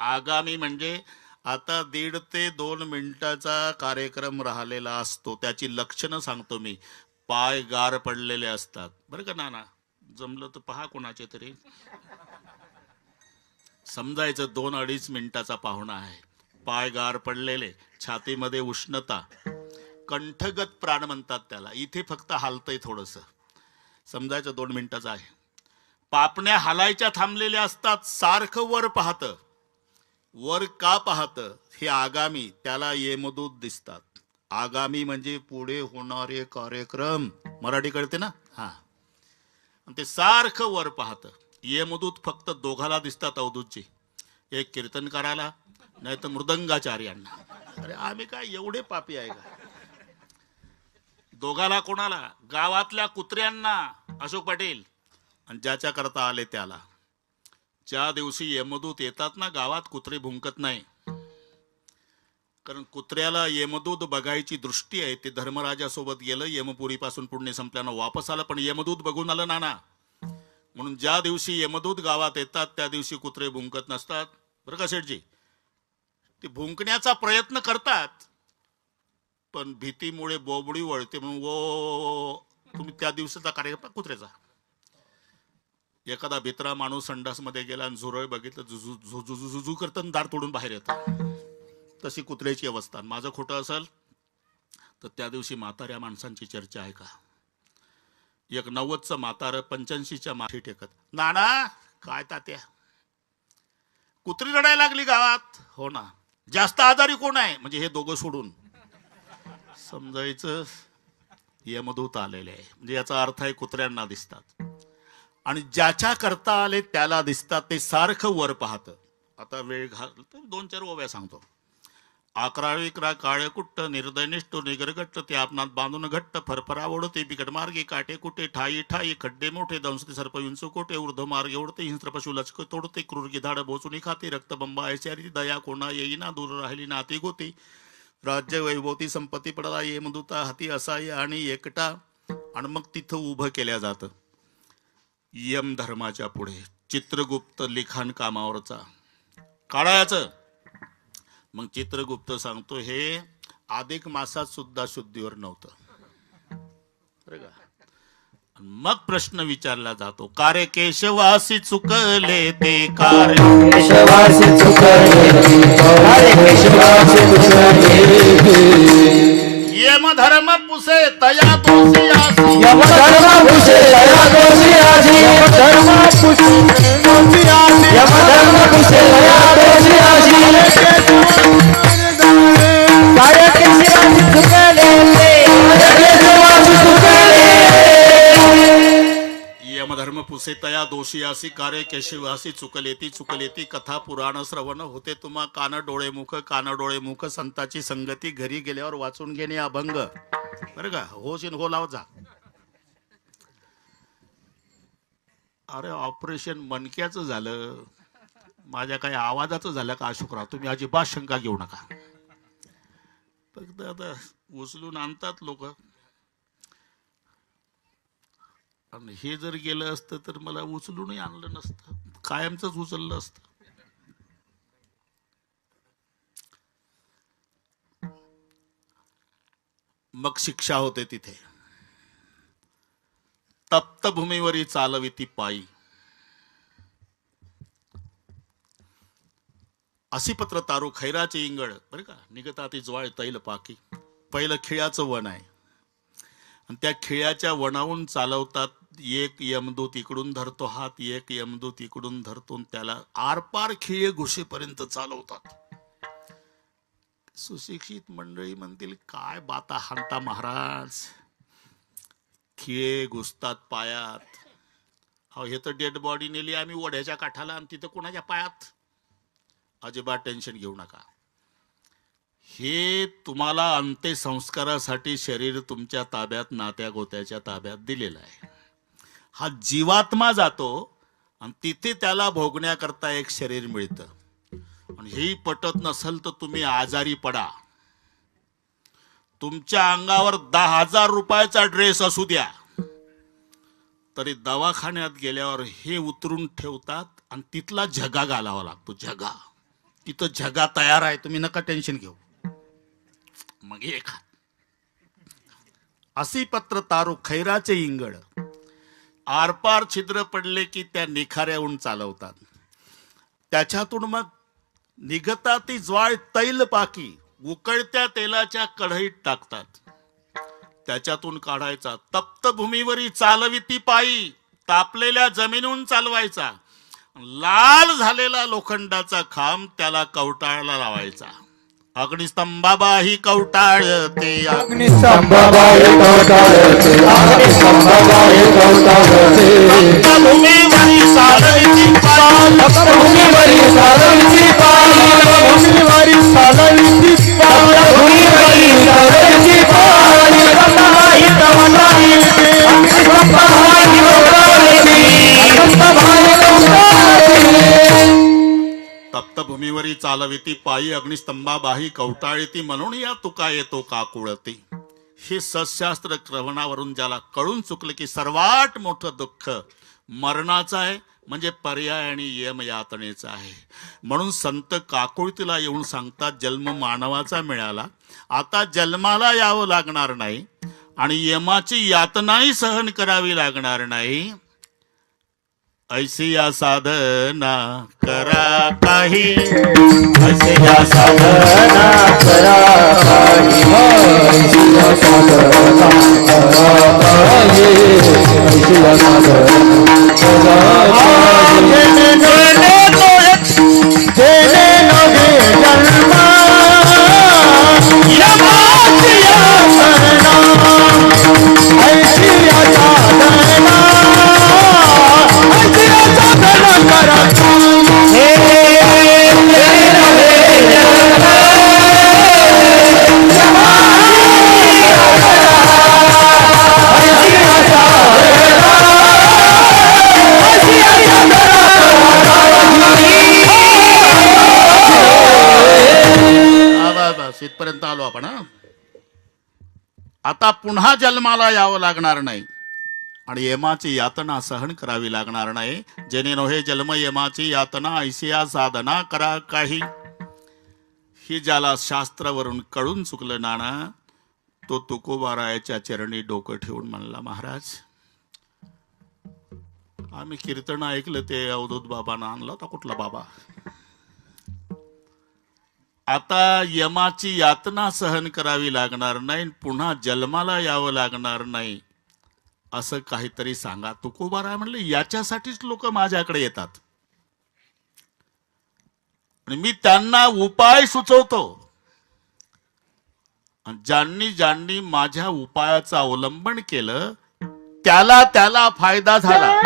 आगामी म्हणजे आता 1.5 ते 2 मिनिटाचा कार्यक्रम राहिलेला असतो, त्याची लक्षणं सांगतो मी. पाय गार पडलेले असतात, बरं का नाना? जमलं तर पहा कोणाचे तरी. समजायचं 2-2.5 मिनिटाचा पाहुणा आहे. पाय गार पडलेले, छातीमध्ये उष्णता, कंठगत प्राण म्हणतात त्याला. इथे फक्त हालतंय थोडस, समजायचं 2 मिनिटाचं आहे. पापण्या हालायच्या थांबलेल्या असतात, सारखं वर पाहत. वर का पाहत? हे आगामी, त्याला यमदूत दिसतात. आगामी म्हणजे पुढे होणारे कार्यक्रम. मराठी कळते ना? हा. ते सारखं वर पाहत. यमदूत फक्त दोघाला दिसतात अवधूतची, एक कीर्तनकाराला, नाही तर मृदंगाचार्यांना. अरे आम्ही काय एवढे पापी आहे का? दोघाला कोणाला? गावातल्या कुत्र्यांना, अशोक पाटील, आणि ज्याच्या करता आले त्याला. ज्या दिवशी यमदूत येतात ना गावात, कुत्रे भुंकत नाही. कारण कुत्र्याला यमदूत बघायची दृष्टी आहे. ते धर्मराजासोबत गेलं, यमपुरीपासून पुण्य संपल्यानं वापस आलं, पण यमदूत बघून आलं नाना. म्हणून ज्या दिवशी यमदूत गावात येतात त्या दिवशी कुत्रे भुंकत नसतात, बरं का शेठजी? ते भुंकण्याचा प्रयत्न करतात, पण भीतीमुळे बोबडी वळते म्हणून वो. तुम्ही त्या दिवसाचा कार्यक्रम कुत्र्याचा. एखादा भित्रा माणूस संडासमध्ये गेला आणि झुरळ बघितलं, झुझू करतं दार तोडून बाहेर येतं. तशी कुत्र्याची अवस्था. माझं खोटं असेल तर त्या दिवशी म्हाताऱ्या माणसांची चर्चा आहे का? एक 90चं म्हातारं 85च्या माथी टेकत, नाना काय तात्या, कुत्री रडायला लागली गावात. हो ना. जास्त आजारी कोण आहे? म्हणजे हे दोघं सोडून. समजायचं यमदूत आलेले आहे. म्हणजे याचा अर्थ आहे कुत्र्यांना दिसतात आणि ज्याच्या करता आले त्याला दिसतात. ते सारखं वर पाहतं. आता वेळ घाल 2-4 ओव्या सांगतो. 11 काळे कुट्ट निर्दयनिष्ठ निगरगट्ट ते आपणात बांधून घट्ट फरफरा ओढते बिकट मार्गे काटे कुटे ठाई ठाई खड्डे मोठे दंशते सर्प विंचू कोटे ऊर्ध मार्गे ओढते हिंस्र पशु लचक तोडते क्रूर गिधाड बोचून खाते रक्तबंबा ऐशारी दया कोणा येईना दूर राहिली नाती गोती राज्य वैभवती संपत्ती पडला येमदूता हाती असाय आणि एकटा. आणि मग तिथं उभं केल्या जातं यम धर्माच्या पुढे. चित्रगुप्त लिखाण कामावरचा काढायचं. मग चित्रगुप्त सांगतो हे अधिक मासात सुद्धा शुद्धीवर नव्हतं बरं का. मग प्रश्न विचारला जातो, कार्य केशवासी चुकले ते कार्य केशवासी चुकले, कार्य केशवासी चुकले. यमधर्म पुसे तया दोषी आसी, यमधर्म पुसे तया दोषी आसी, यमधर्म पुसे दोषी आसी, यमधर्म पुसे तया दोषी आसी. कार्य केशवासी चुकले, कार्य केशवासी चुकले. यमधर्म पुसे तया दोषी आसी, कार्य केशवासी चुकलेती कथा पुराण श्रवण होते तुम्हा कान डोळे मुख संताची संगती घरी गेल्यावर वाचून घेणे अभंग बरं का. होशीन हो लाव जा. अरे ऑपरेशन मणक्याचं झालं, माझ्या काही आवाजाचं झालं का अशोकराव? तुम्ही अजिबात शंका घेऊ नका. फक्त आता उचलून आणतात लोक. आणि हे जर गेलं असतं तर मला उचलूनही आणलं नसतं, कायमच उचललं असतं. मग शिक्षा होते तिथे. तप्त भूमीवरी चालविती पायी. अशी पत्र तारू खैराचे इंगळ बरं का. निघता ती ज्वाळ तैल पाकी. पहिलं खिळ्याचं वन आहे आणि त्या खिळ्याच्या वनावून चालवतात. एक यमदूत इकडून धरतो हात, एक यमदूत इकडून धरतो, त्याला आरपार खिळे घुसेपर्यंत चालवतात. सुशिक्षित मंडळी म्हणतील काय बाता हाणता महाराज, खिळे घुसतात पायात. अहो हे तर डेड बॉडी नेली आम्ही ओढ्याच्या काठाला आणि तिथं कोणाच्या पायात. अजिबात टेन्शन घेऊ नका. हे तुम्हाला अंत्यसंस्कारासाठी शरीर तुमच्या ताब्यात नात्या गोत्याच्या ताब्यात दिलेलं आहे. हा जीवात्मा जातो आणि तिथे त्याला भोगण्याकरता एक शरीर मिळतं. आणि हेही पटत नसेल तर तुम्ही आजारी पडा. तुमच्या अंगावर 10,000 रुपयाचा ड्रेस असू द्या तरी दवाखान्यात गेल्यावर हे उतरून ठेवतात आणि तिथला झगा घालावा लागतो. झगा तिथं झगा तयार आहे, तुम्ही नका टेन्शन घेऊ. मग एक अशी पत्र तारू खैराचे इंगळ. आरपार छिद्र पडले की त्या निखाऱ्याहून चालवतात. त्याच्यातून मग निघता ती ज्वाळ तैल पाकी. उकळत्या तेलाच्या कढईत टाकतात. त्याच्यातून काढायचा. तप्त भूमीवरी चालविती पायी. तापलेल्या जमिनीहून चालवायचा. लाल झालेला लोखंडाचा खांब त्याला कवटाळाला लावायचा. अग्निस्तंभाबाही कवटाळते, अग्निस्तंभाबाही कवटाळते, अग्निस्तंभाबाही कवटाळते. भूमीवरी चालविती पायी, भूमीवरी चालविती पायी, भूमीवरी चालविती पायी, भूमीवरी चालविती पायी. अग्निस्तंभाबाही कवटाळते, अग्निस्तंभाबाही कवटाळते, अग्निस्तंभाबाही कवटाळते. तप्त भूमीवरी चालविती पायी अग्निस्तंभाबाही कवटाळती म्हणून या तुका येतो काकुळती. हे सशास्त्र श्रवणावरून ज्याला कळून चुकलं की सर्वात मोठं दुःख मरणाचं आहे, म्हणजे पर्याय आणि यम यातनेचा आहे. म्हणून संत काकुळतीला येऊन सांगतात जन्म मानवाचा मिळाला, आता जन्माला यावं लागणार नाही आणि यमाची यातनाही सहन करावी लागणार नाही. ऐसी या साधना करा काही, ऐसी या या साधना करा काही, ऐशी या साधना करा काही, ऐशी या साधना करा काही. जेणे नवे जन्म यमाची यातना, ऐशी या साधना, ऐशी या साधना करा काही. बस इथपर्यंत आलो आपण. आता पुन्हा जन्माला यावं लागणार नाही आणि यमाची यातना सहन करावी लागणार नाही. जेणे नव्हे जन्म यमाची यातना, ऐसिया साधना करा काही. ही ज्याला शास्त्रावरून कळून चुकलं नाना, तो तुकोबारायाच्या चरणी डोकं ठेवून म्हणला, महाराज आम्ही कीर्तन ऐकलं ते अवधूत बाबांना आणला होता. कुठला बाबा? आता यमाची यातना सहन करावी लागणार नाही, पुन्हा जन्माला यावं लागणार नाही, असं काहीतरी सांगा. तुकोबाराय म्हणले, याच्यासाठीच लोक माझ्याकडे येतात आणि मी त्यांना उपाय सुचवतो. ज्यांनी ज्यांनी माझ्या उपायाचं अवलंबन केलं त्याला त्याला फायदा झाला.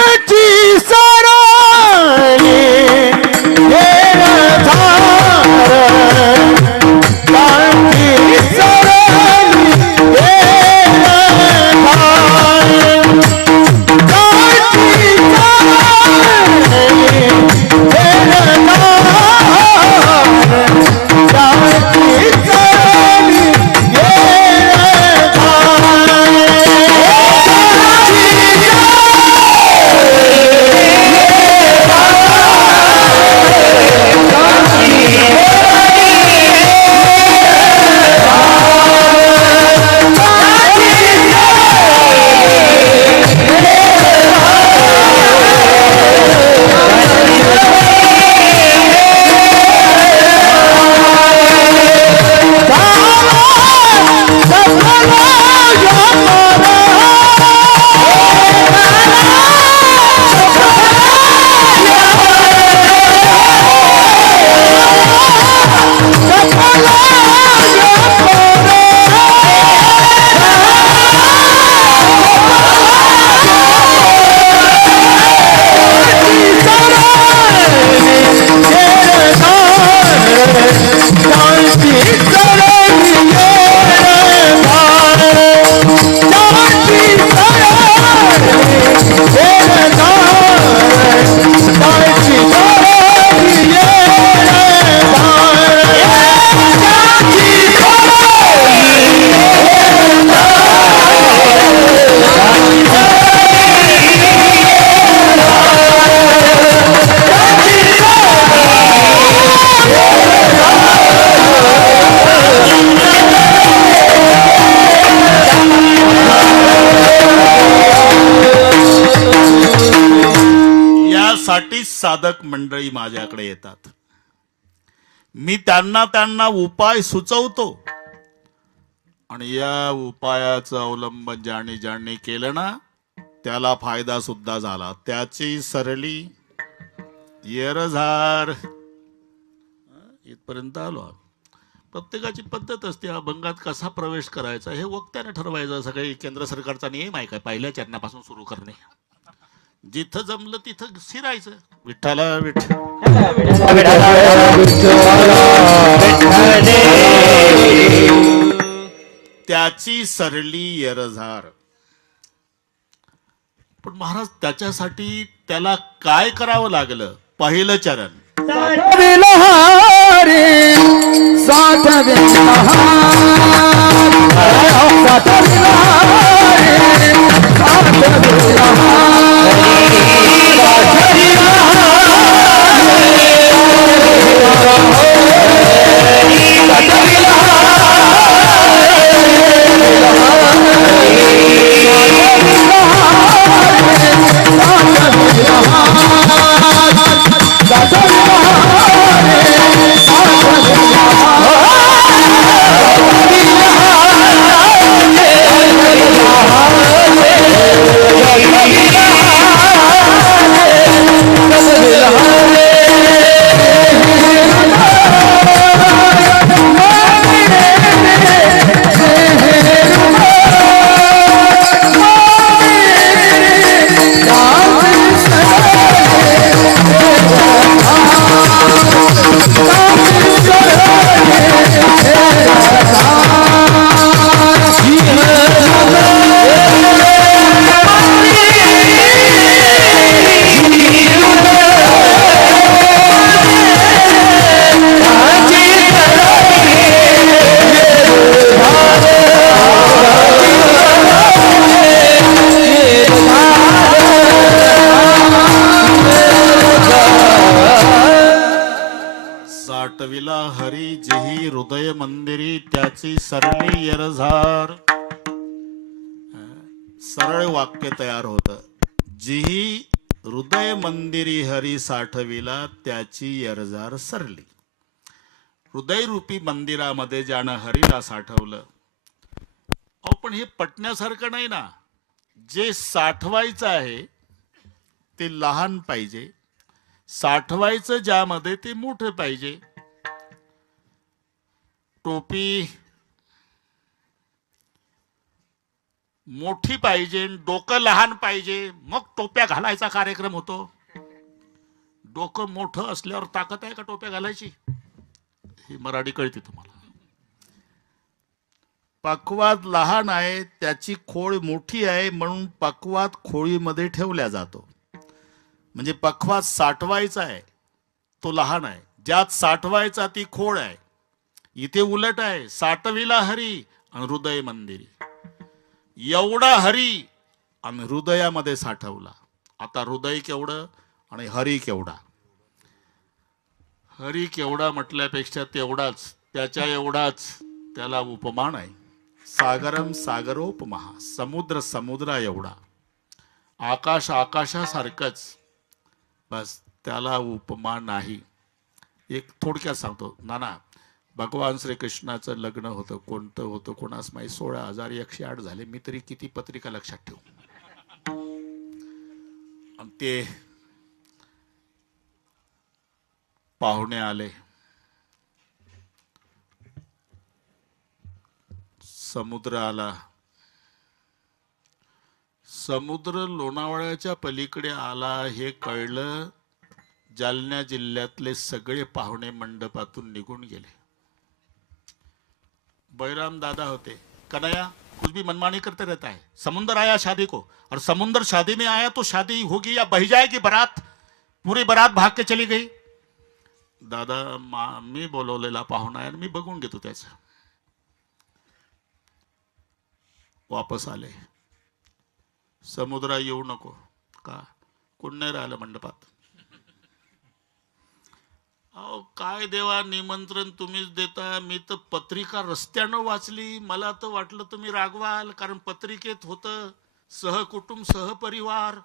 साधक मंडळी माझ्याकडे येतात. मी त्यांना उपाय सुचवतो आणि या उपायाचं अवलंबन ज्यांनी ज्यांनी केलं ना त्याला फायदा सुद्धा झाला. त्याची सरली येरझार. इथपर्यंत आलो. प्रत्येकाची पद्धत असते. अभंगात कसा प्रवेश करायचा हे वक्त्याने ठरवायचं. सगळे केंद्र सरकारचा नियम आहे काय? पहिल्या चरणापासून सुरू करणे. जिथं जमलं तिथं शिरायचं. विठ्ठला विठ्ठल त्याची सरली येरझार. पण महाराज त्याच्यासाठी त्याला काय करावं लागलं? पहिलं चरण हा साठविला हरी जेही हृदय मंदिरी त्याची सरली यरझार. सरळ वाक्य तयार होतं. जीही हृदय मंदिरी हरी साठविला त्याची यरझार सरली. हृदयरूपी मंदिरामध्ये ज्यानं हरीला साठवलं. अहो पण हे पटण्यासारखं नाही ना. जे साठवायचं आहे ते लहान पाहिजे, साठवायचं ज्यामध्ये ते मोठं पाहिजे. टोपी मोठी पाहिजे, डोकं लहान पाहिजे, मग टोप्या घालायचा कार्यक्रम होतो. डोकं मोठं असल्यावर ताकद आहे का टोप्या घालायची? ही मराठी कळते तुम्हाला. पक्वात लहान आहे, त्याची खोळ मोठी आहे, म्हणून पक्वात खोळीमध्ये ठेवल्या जातो. म्हणजे पक्वात साठवायचा आहे तो लहान आहे, ज्यात साठवायचा ती खोळ आहे. इथे उलट आहे, साठविला हरी आणि हृदय मंदिरी. एवढा हरी आणि हृदयामध्ये साठवला. आता हृदय केवढं आणि हरी केवढा? हरी केवढा म्हटल्यापेक्षा तेवढाच, त्याच्या एवढाच त्याला उपमान आहे. सागरम सागरोपमहा, समुद्र समुद्रा एवढा, आकाश आकाशासारखंच, बस त्याला उपमा नाही. एक थोडक्यात सांगतो नाना. भगवान श्रीकृष्णाचं लग्न होतं, कोणतं होतं कोणास माहीत, 16,108 झाले. मी तरी किती पत्रिका लक्षात ठेवू. आणि ते पाहुणे आले, समुद्र आला. समुद्र लोणावळ्याच्या पलीकडे आला हे कळलं. जालना जिल्ह्यातले सगळे पाहुणे मंडपातून निघून गेले. बैराम दादा होते. कन्हैया कुछ भी मनमानी करते रहता है, समुंदर आया शादी को, और समुंदर शादी में आया तो शादी होगी या बह जाएगी बारात. पूरी बारात भाग के चली गई. दादा मी बोलवलेला पाहुणा आहे, मी बघून घेतो त्याचं. वापस आले. समुद्रा येऊ नको का? कोण नाही राहिलं मंडपात. अहो काय देवा, निमंत्रण तुम्हीच देता. मी तर पत्रिका रस्त्यानं वाचली. मला तर वाटलं तुम्ही रागवाल, कारण पत्रिकेत होतं सहकुटुंब सहपरिवार.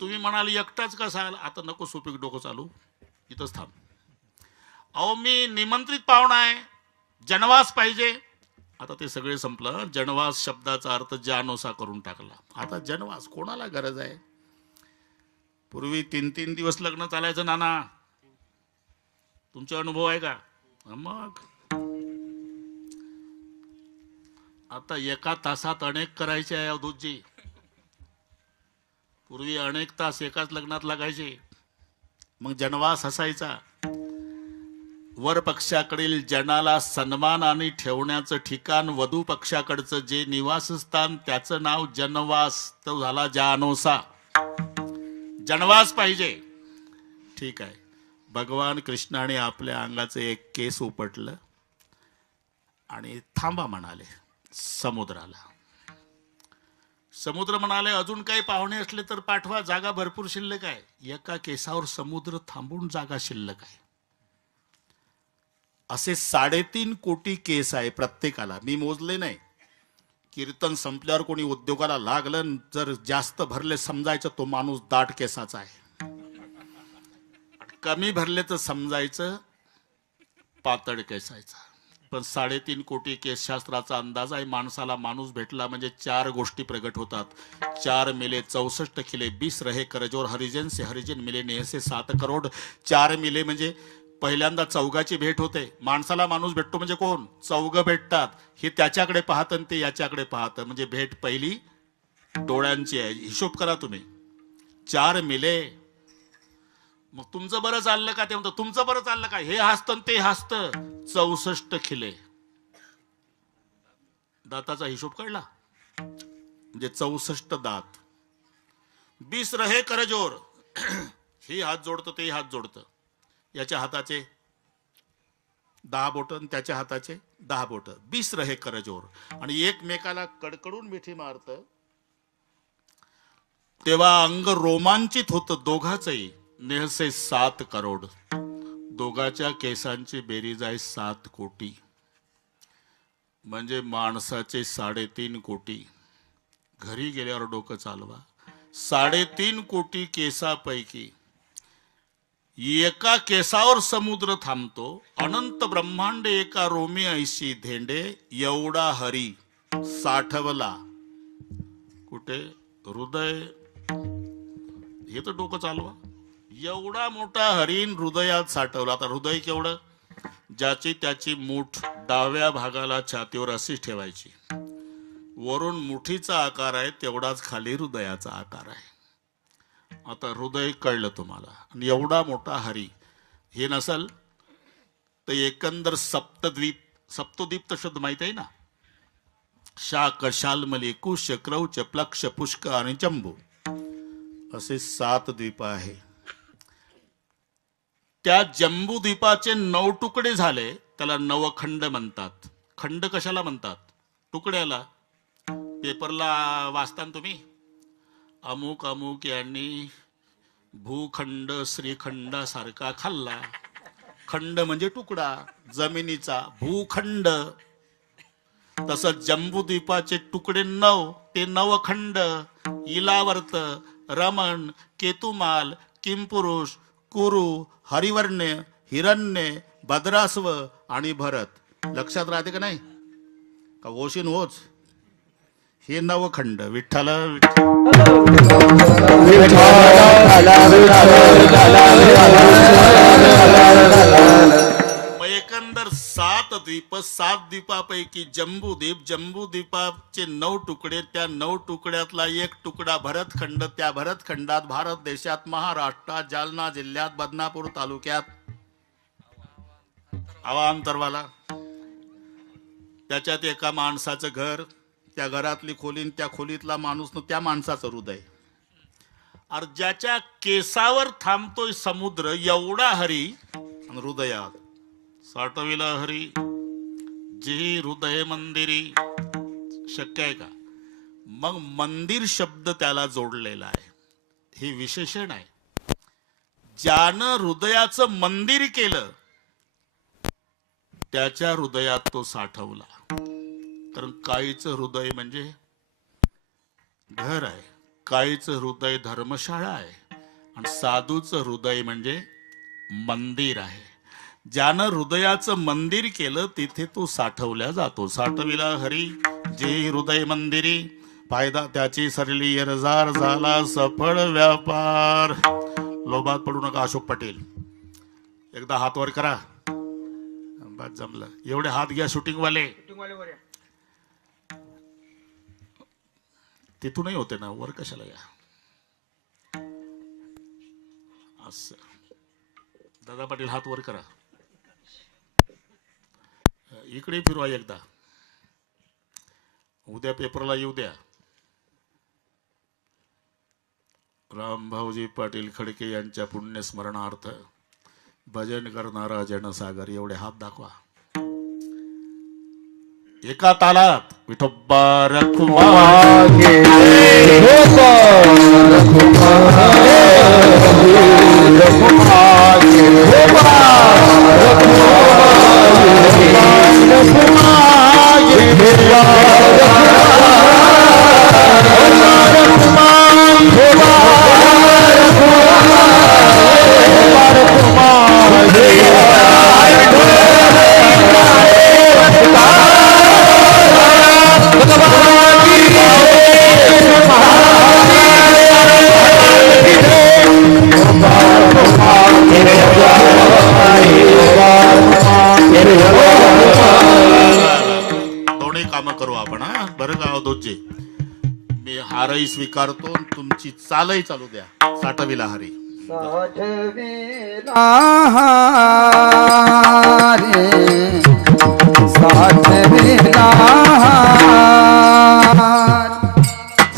तुम्ही म्हणाल एकटाच कसा आला. आता नको सोपी डोकं चालू, इथंच थांब. अहो मी निमंत्रित पाहुणा आहे, जनवास पाहिजे. आता ते सगळे संपलं. जनवास शब्दाचा अर्थ जानोसा करून टाकला. आता जनवास कोणाला गरज आहे? पूर्वी 3-3 दिवस लग्न चालायचं नाना. तुमचा अनुभव आहे का? मग आता एका तासात अनेक करायचे आहे अवधूतजी. पूर्वी अनेक तास एकाच लग्नात लागायचे. मग जनवास असायचा. वर पक्षाकडील जनाला सन्मानाने ठेवण्याचं ठिकाण, वधू पक्षाकडचं जे निवासस्थान, त्याचं नाव जनवास. तो झाला जानोसा. जनवास पाहिजे. ठीक आहे. भगवान कृष्णाने आपल्या अंगाचं एक केस उपटलं आणि थांबा म्हणाले समुद्राला. समुद्र म्हणाले अजून काही पाहुणे असले तर पाठवा, जागा भरपूर शिल्लक आहे. एका केसावर समुद्र थांबून जागा शिल्लक आहे. असे 3.5 कोटी केस आहे प्रत्येकाला. मी मोजले नाही. कीर्तन संपल्यावर कोणी उद्योगाला लागलं, जर जास्त भरले समजायचं तो माणूस दाट केसाचा आहे, कमी भरले तर समजायचं पातळ केसाचा. पण 3.5 कोटी केस शास्त्राचा अंदाज आहे. माणसाला माणूस भेटला म्हणजे 4 गोष्टी प्रगट होतात. 4 मिले 64 खिले 20 रहे करजोर, हरिजन से हरिजन मिले नेह से 7 करोड. 4 मिले म्हणजे पहिल्यांदा चौघाची भेट होते. माणसाला माणूस भेटतो म्हणजे कोण? चौघ भेटतात. हे त्याच्याकडे पाहत आणि ते याच्याकडे पाहत, म्हणजे भेट पहिली डोळ्यांची आहे. हिशोब करा तुम्ही. 4 मिले. मग तुमचं बरं चाललं का? ते म्हणतं तुमचं बरं चाललं का? हे हसतं ते हसतं. 64 खिले. दाताचा हिशोब कळला म्हणजे 64 दात. 20 रहे करजोर. हे हात जोडतं ते हात जोडतं. याच्या हाताचे 10 बोट आणि त्याच्या हाताचे 10 बोट. 20 रहे करजोर. आणि एकमेकाला कडकडून मिठी मारत तेव्हा अंग रोमांचित होतं दोघांचंही. नेह से 7 करोड. दोघाच्या केसांची बेरीज आहे 7 कोटी, म्हणजे माणसाचे 3.5 कोटी. घरी गेल्यावर डोकं चालवा. 3.5 कोटी केसापैकी एका केसावर समुद्र थांबतो. अनंत ब्रह्मांड एका रोमी ऐशी धेंडे, एवढा हरी साठवला कुठे? हृदय. हे तर डोकं चालवा. एवढा मोठा हरीण हृदयात साठवला. आता हृदय केवढं? ज्याची त्याची मूठ डाव्या भागाला छातीवर अशी ठेवायची. वरून मुठीचा आकार आहे तेवढाच खाली हृदयाचा आकार आहे. आता हृदय कळलं तुम्हाला. आणि एवढा मोठा हरी हे नसल तर एकंदर सप्तद्वीप. सप्तद्वीप तर शब्द माहित आहे ना? शाक, शाल्मली, कुश, क्रौच, प्लक्ष, पुष्क आणि चंबू असे 7 द्वीप आहे. त्या जम्बू द्वीपाचे 9 तुकडे झाले. त्याला नवखंड म्हणतात. खंड कशाला म्हणतात? तुकड्याला. पेपरला वाचता तुम्ही, अमुक अमुक यांनी भूखंड श्रीखंडासारखा खाल्ला. खंड म्हणजे तुकडा जमिनीचा, भूखंड. तसं जम्बूद्वीपाचे तुकडे 9, ते नवखंड. इलावर्त, रमण, केतुमाल, किमपुरुष, कुरु, हरिवर्ण्य, हिरण्य, भद्रास्व आणि भरत. लक्षात राहते का नाही? का ओशीन होच? हे नवखंड. विठ्ठल एकंदर 7 द्वीप. 7 द्वीपापैकी जम्बूद्वीप. जम्बूद्वीपाचे 9 तुकडे. त्या 9 तुकड्यातला एक तुकडा भरतखंड. त्या भरतखंडात भारत देशात महाराष्ट्रात जालना जिल्ह्यात बदनापूर तालुक्यात अवांतरवाला. त्याच्यात एका माणसाचं घर. त्या घरातली खोली, त्या खोलीतला माणूस, त्या माणसाचं हृदय. और ज्याच्या केसावर थांबतोय समुद्र एवढा हरी. आणि हृदयात साठविला हरी जी हृदय मंदिरी. शक्य आहे का? मग मंदिर शब्द त्याला जोडलेला आहे. हे विशेषण आहे. ज्यानं हृदयाचं मंदिर केलं त्याच्या हृदयात तो साठवला. कारण काळीचं हृदय म्हणजे घर आहे. काळीचं हृदय धर्मशाळा आहे. आणि साधूचं हृदय म्हणजे मंदिर आहे. ज्यानं हृदयाचं मंदिर केलं तिथे तो साठवल्या जातो. साठविला हरी जे हृदय मंदिरी, फायदा त्याची सरली यरजार झाला सफळ व्यापार. लोभात पडू नका. अशोक पटेल. एकदा हात वर करा. बस जमलं. एवढे हात घ्या शूटिंग वाले. तिथूनही होते ना, वर कशाला घ्या असं. दादा पाटील हात वर करा. इकडे फिरवा एकदा. उद्या पेपरला येऊ द्या. रामभाऊजी पाटील खडके यांच्या पुण्यस्मरणार्थ भजन करणारा जनसागर. एवढे हात दाखवा. एका तालात विठोबा रखुमा हारही स्वीकारतो. तुमची चालही चालू द्या. साठविला हरी साठविला रे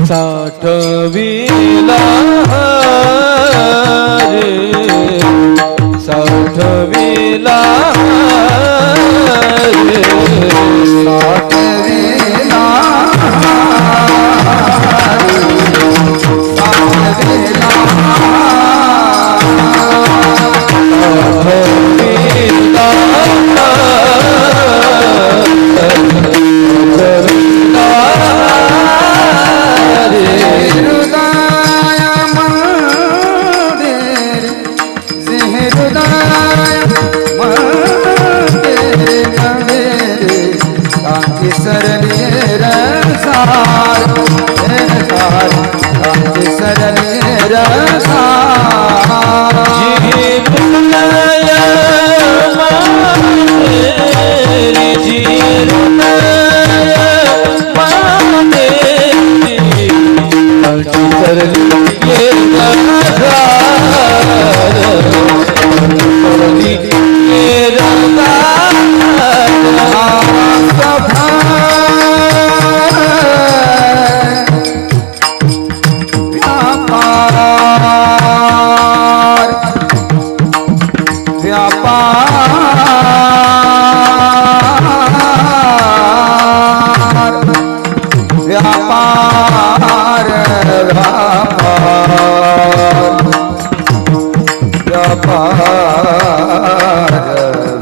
साठविला साठविला रे साठविला साठविला कांची सरली रसार कांची सरली रसार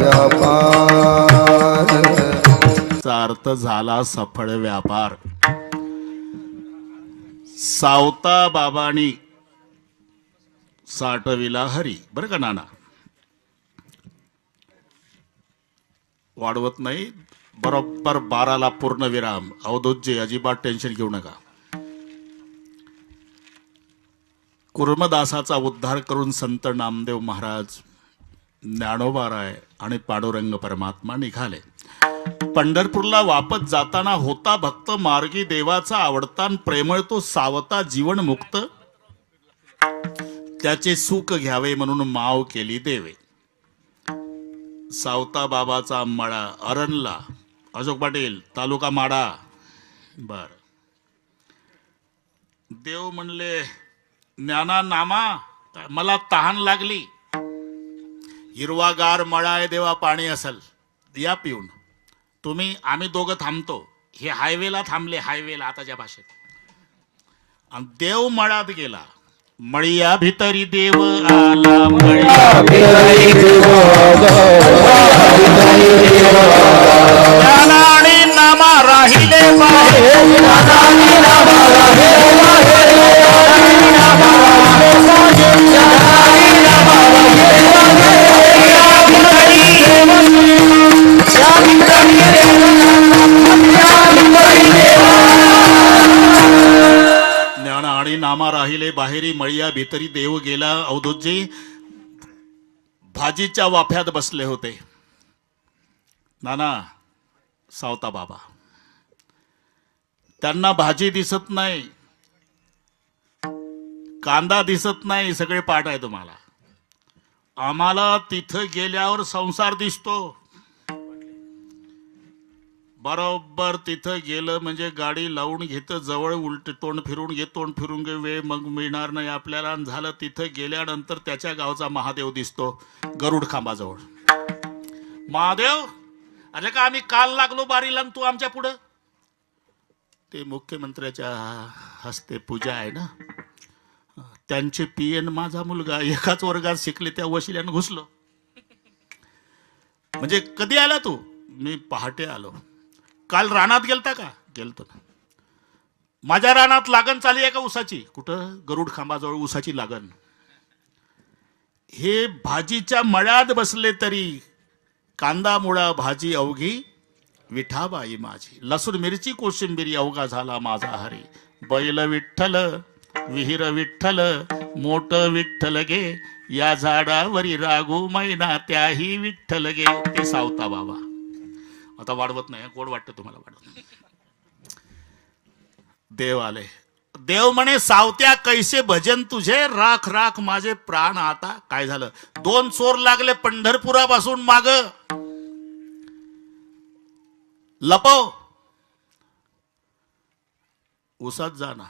व्यापार चा अर्थ झाला सफळ व्यापार. सावता बाबांनी साठविला हरी. बरं का नाना, वाढवत नाही. बरोबर 12ला पूर्ण विराम. अवधूतजी अजिबात टेन्शन घेऊ नका. कुर्मदासाचा उद्धार करून संत नामदेव महाराज, ज्ञानोबाराय आणि पांडुरंग परमात्मा निघाले. पंढरपूरला वापस जाताना होता भक्त मार्गी देवाचा आवडता प्रेमळ तो सावता जीवन मुक्त. त्याचे सुख घ्यावे म्हणून माव केली देवे. सावता बाबाचा मळा अरणला. अशोक पाटील, तालुका माडा. बर. देव म्हणले, ज्ञाना नामा मला तहान लागली. हिरवागार मळा आहे देवा, पाणी असेल, या पिऊन. आम्ही दोघं थांबतो. हे हायवेला थांबले, हायवेला आताच्या भाषेत. आणि देव मळात गेला. मळिया भितरी देव आला. मळिया भितरी देव आला. आणि नामा राहिले ज्ञान आणि नामा राहिले बाहेरी. मळिया भितरी देव गेला. अवधूतजी भाजीच्या वाफ्यात बसले होते. नाना सावता बाबा, त्यांना भाजी दिसत नाही, कांदा दिसत नाही, सगळे पाठ आहे तुम्हाला. आम्हाला तिथं गेल्यावर संसार दिसतो. बरोबर तिथं गेलं म्हणजे गाडी लावून घेतं जवळ, उलट तोंड फिरून घे, तोंड फिरून घे, वेळ मग मिळणार नाही आपल्याला. आणि झालं तिथं गेल्यानंतर त्याच्या गावचा महादेव दिसतो गरुड खांबाजवळ. महादेव, अरे का आम्ही काल लागलो बारीला, तू आमच्या पुढं. ते मुख्यमंत्र्याच्या हस्ते पूजा आहे ना, त्यांचे पीएन माझा मुलगा एकाच वर्गात शिकले, त्या वशिल्यानं घुसलो. म्हणजे कधी आला तू? मी पहाटे आलो. काल रानात गेलता का? गेलतो ना. माझ्या रानात लागण चालली आहे का उसाची? कुठं? गरुड खांबाजवळ उसाची लागण. हे भाजीच्या मळ्यात बसले तरी कांदा मुळा भाजी अवघी विठाबाई माझी. लसूण मिरची कोशिंबिरी अवघा झाला माझा हरी. बैल विठ्ठल विहीर विठ्ठल मोठ विठ्ठल गे, या झाडावरी रागू मैना त्याही विठ्ठल गे. ते सावता बाबा. आता वाढवत नाही, गोड वाटतं तुम्हाला वाढवत. देव आले. देव म्हणे, सावत्या कैसे भजन तुझे, राख राख माझे प्राण आता. काय झालं? 2 चोर लागले पंढरपुरापासून माग. लपव. उसात जा ना.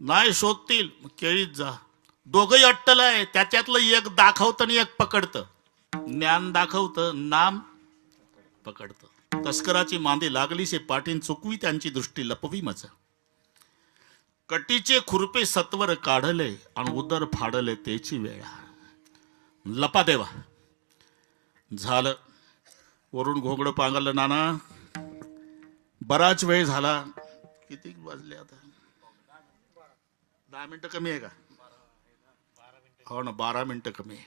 नाही शोधतील, केळीत जा. दोघही अट्टल आहे. त्याच्यातलं एक दाखवतं आणि एक पकडतं. ज्ञान दाखवतं, नाम पकडतं. तस्कराची मांदी लागलीसे पाठीन चुकवी त्यांची दृष्टी लपवी मज. कटीचे खुरपे सत्वर काढले आणि उदर फाडले त्याची वेळा. लपा देवा. झालं. वरून घोंगड पांगलं. नाना बराच वेळ झाला. किती वाजले आता? 10 मिनिटं कमी आहे का? हो ना, 12 मिनिटं कमी आहे.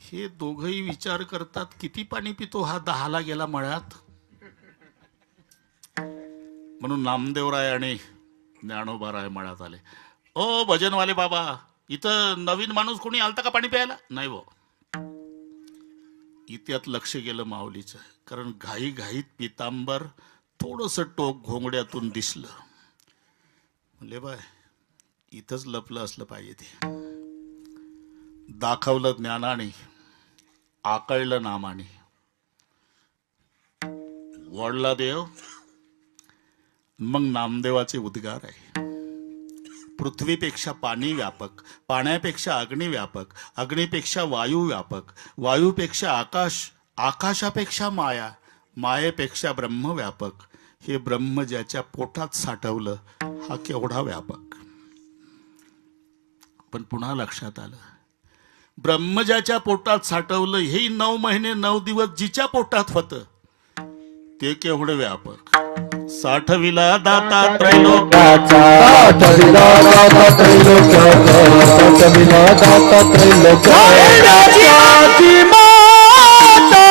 हे दोघही विचार करतात, किती पाणी पितो हा 10ला गेला मळ्यात. म्हणून नामदेवराय आणि ज्ञानोबाराय मळ्यात आले. ओ भजनवाले बाबा, इथं नवीन माणूस कोणी आलता का पाणी प्यायला? नाही भाऊ. इत्यात लक्ष गेलं माऊलीचं, कारण घाई घाईत पितांबर थोडस टोक घोंगड्यातून दिसलं. म्हणले बाय, इथंच लपलं असलं पाहिजे. ते दाखवलं ज्ञानाने, आकळलं नामाने. वडला देव. मग नामदेवाचे उद्गार आहे. पृथ्वीपेक्षा पाणी व्यापक, पाण्यापेक्षा अग्नी व्यापक, अग्नीपेक्षा वायू व्यापक, वायूपेक्षा आकाश, आकाशापेक्षा माया, मायेपेक्षा ब्रह्म व्यापक. हे ब्रह्म ज्याच्या पोटात साठवलं हा केवढा व्यापक. पण पुन्हा लक्षात आलं, ब्रह्म ज्याच्या पोटात साठवलं हे 9 महिने 9 दिवस जिच्या पोटात होतं ते केवढं व्यापक. साठविला दाता त्रैलोक्याचा, साठविला दाता त्रैलोक्याचा, साठविला दाता त्रैलोक्याची माता,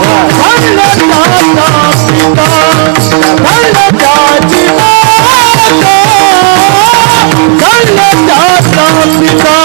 भगवंताचा पिता, भगवंताची माता, भगवंताचा पिता.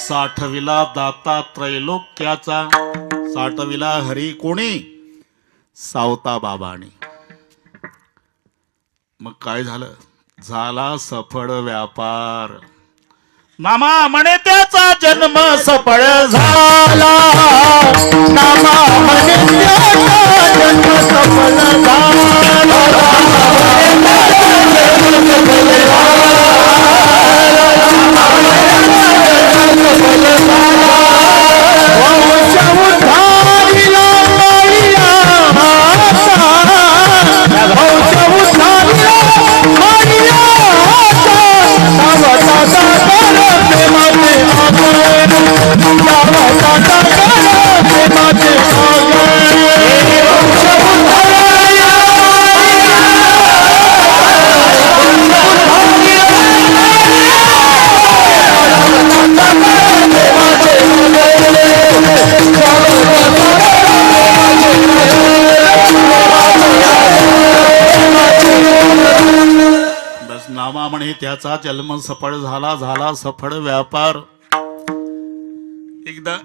साठविला दाता त्रैलोक्याचा, साठविला हरी कोणी? सावता बाबाने. मग काय झालं? झाला सफळ व्यापार. नामा म्हणे त्याचा जन्म सफळ झाला, नामा म्हणे त्याचा जन्म सफल झाला. नामा म्हणे त्याचा जन्म सफळ झाला, झाला सफळ व्यापार. एकदा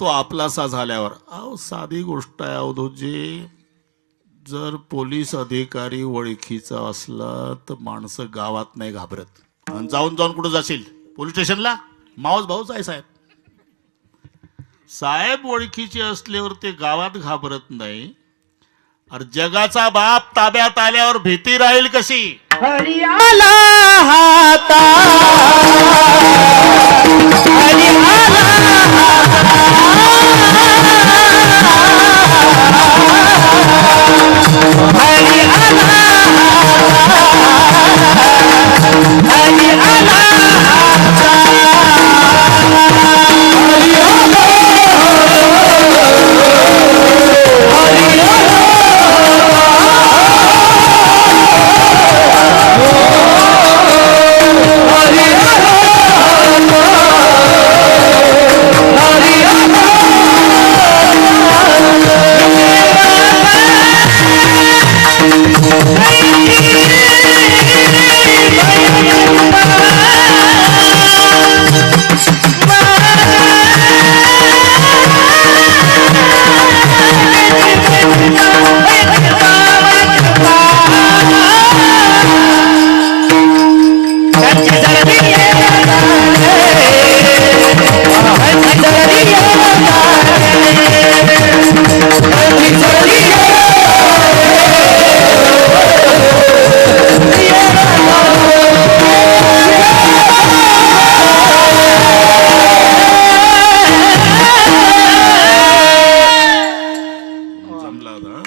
तो आपलासा झाल्यावर, अहो साधी गोष्ट आहे अवधूतजी, जर पोलीस अधिकारी ओळखीचा असला तर माणसं गावात नाही घाबरत. आणि जाऊन जाऊन कुठं जाशील? पोलीस स्टेशनला? मावस भाऊच आहे साहेब. साहेब ओळखीचे असल्यावर ते गावात घाबरत नाही. अरे जगाचा बाप ताब्यात आल्यावर भीती राहील कशी? हरियाला हाता, हरियाला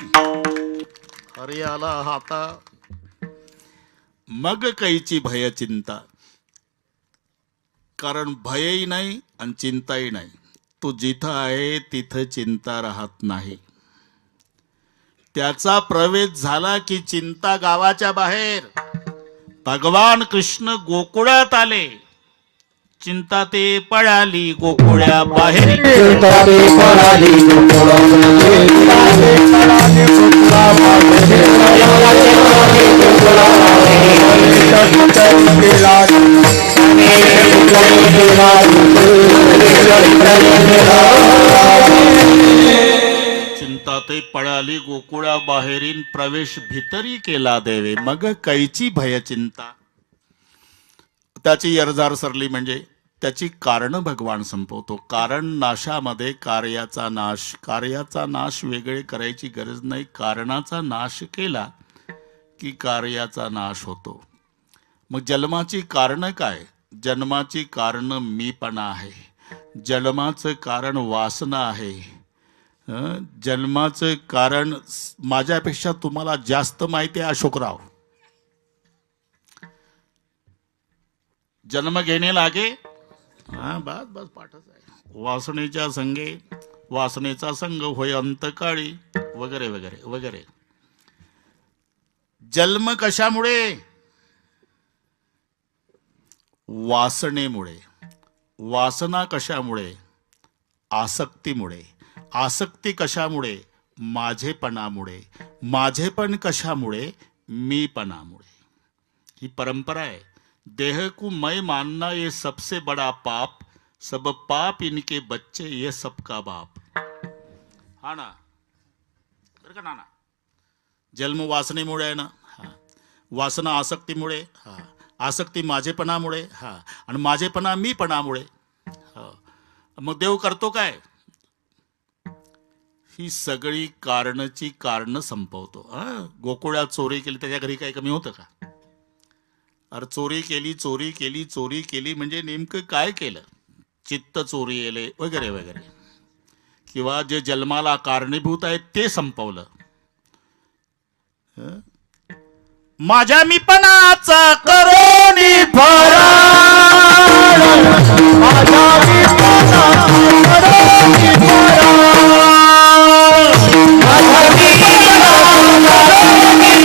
हरी आला हाता मग कैची भय चिंता. कारण भयही नाही आणि चिंताही नाही. तो जिथं आहे तिथं चिंता राहत नाही. त्याचा प्रवेश झाला की चिंता गावाच्या बाहेर. भगवान कृष्ण गोकुळात आले, चिंता ते पळाली गोकुळ्या बाहेर. चिंता ते पळाली गोकुळा बाहेरीन, प्रवेश भितरी केला देवे. मग कैची भय चिंता. त्याची यरजार सरली म्हणजे त्याची कारण भगवान संपवतो. कारण नाशामध्ये कार्याचा नाश. कार्याचा नाश वेगळे करायची गरज नाही. कारणाचा नाश केला की कार्याचा नाश होतो. मग जन्माची कारण काय? जन्माची कारण मीपणा आहे. जन्माचं कारण वासना आहे. जन्माचं कारण माझ्यापेक्षा तुम्हाला जास्त माहिती आहे अशोकराव. जन्म घेणे लागे, हा बस बस पाठच आहे. वासनेच्या संगे वासनेचा संग होय अंतकाळी, वगैरे वगैरे वगैरे. जन्म कशामुळे? वासनेमुळे. वासना कशामुळे? आसक्तीमुळे. आसक्ती कशामुळे? माझेपणामुळे. माझेपण कशामुळे? मीपणामुळे. ही परंपरा आहे. देह को मैं मानना ये सबसे बड़ा पाप, सब पाप इनके बच्चे ये सबका बाप. हा ना, बरं का नाना? जन्म वासनेमुळे आहे ना. हा. वासना आसक्तीमुळे. हा. आसक्ती माझेपणामुळे. हा. आणि माझेपणा मीपणामुळे. हा. मग देव करतो काय? ही सगळी कारणची कारण संपवतो. गोकुळात चोरी केली, त्याच्या घरी काही कमी होतं का? अरे चोरी केली चोरी केली चोरी केली म्हणजे नेमकं काय केलं? चित्त चोरी येले वगैरे वगैरे. किंवा जे जन्माला कारणीभूत आहे ते संपवलं. माझ्या मीपणाचा करोनी फराळ, माझ्या मीपणाचा करोनी फराळ, माझ्या मीपणाचा करोनी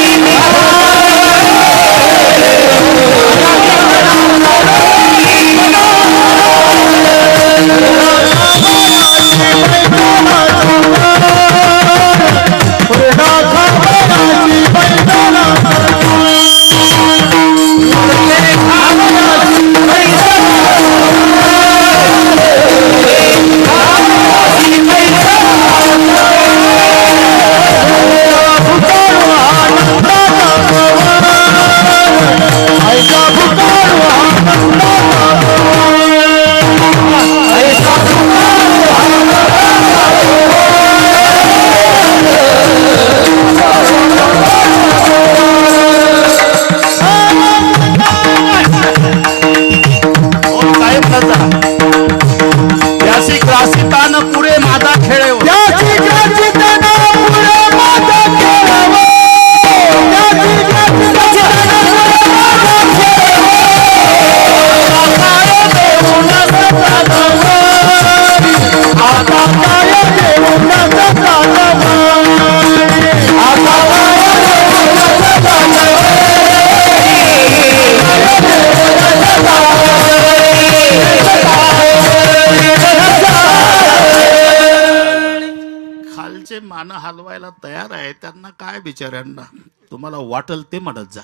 मान हलवायला तयार आहे. त्यांना काय बिचाऱ्यांना, तुम्हाला वाटल ते म्हणत जा.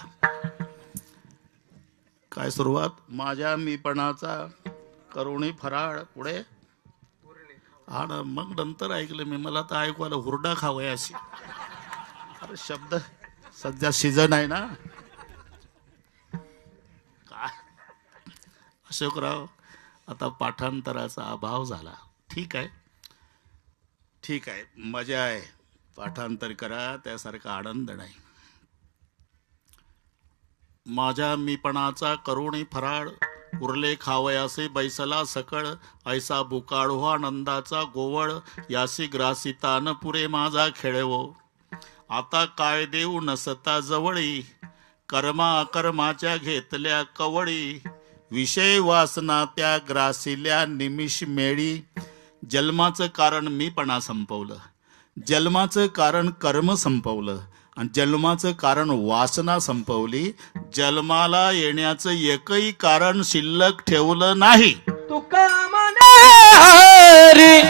काय सुरुवात? माझ्या मीपणाचा करुणी फराळ, पुढे हा ना. मग नंतर ऐकलं मी, मला तर ऐकवायला हुरडा खावाय अशी. अरे शब्द सध्या सीझन आहे ना. काय अशोकराव, आता पाठांतराचा अभाव झाला. ठीक आहे ठीक आहे, मजा आहे. पाठांतर करा, त्यासारखा आनंद नाही. माझ्या मीपणाचा करुणी फराळ, उरले खावयासे बैसला सकळ, ऐसा बुकाळ हो आनंदाचा गोवळ, यासी ग्रासिता न पुरे माझा खेळवो. आता काय देऊ नसता जवळी, कर्मा अकर्माच्या घेतल्या कवळी, विषय वासना त्या ग्रासिल्या निमिष मेळी. जन्माचं कारण मीपणा संपवलं, जन्माचं कारण कर्म संपवलं, आणि जन्माचं कारण वासना संपवली. जन्माला येण्याचं एकही कारण शिल्लक ठेवलं नाही. तुका म्हणे हरी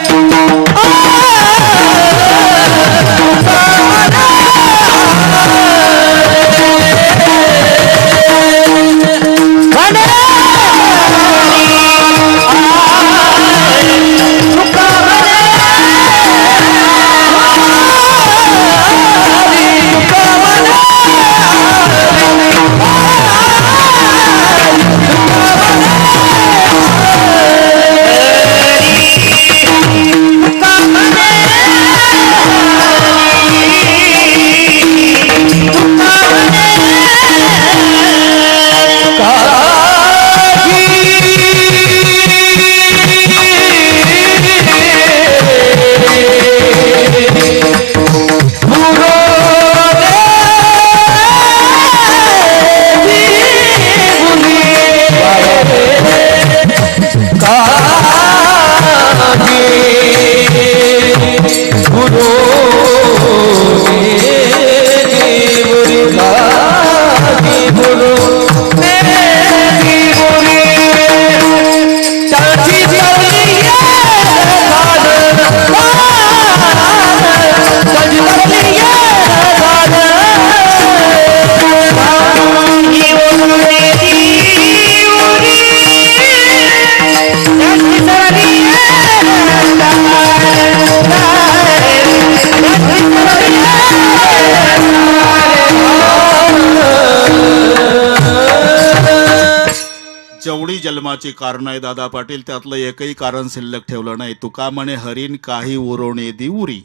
जेवढी जन्माची कारण आहे दादा पाटील, त्यातलं एकही कारण शिल्लक ठेवलं नाही. तुका म्हणे हरीन काही उरवणे दिवुरी.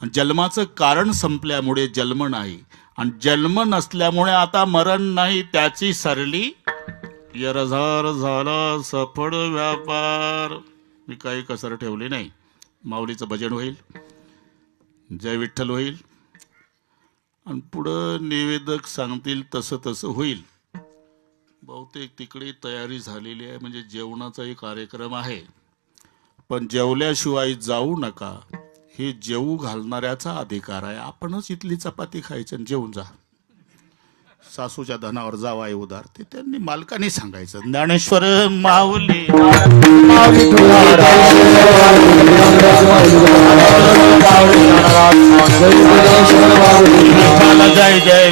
आणि जन्माचं कारण संपल्यामुळे जन्म नाही, आणि जन्म नसल्यामुळे आता मरण नाही. त्याची सरली यरझार झाला सफळ व्यापार. मी काही कसर ठेवली नाही. माऊलीचं भजन होईल, जय विठ्ठल होईल, आणि पुढं निवेदक सांगतील तसं तसं होईल. बहुतेक तिकडे तयारी झालेली आहे, म्हणजे जेवणाचाही कार्यक्रम आहे. पण जेवल्याशिवाय जाऊ नका, हे जेवू घालणाऱ्याचा अधिकार आहे. आपणच इथली चपाती खायची आणि जेवून जा. सासूच्या धनावर जावाय उदार, ते त्यांनी मालकाने सांगायचं. ज्ञानेश्वर माऊली जय जय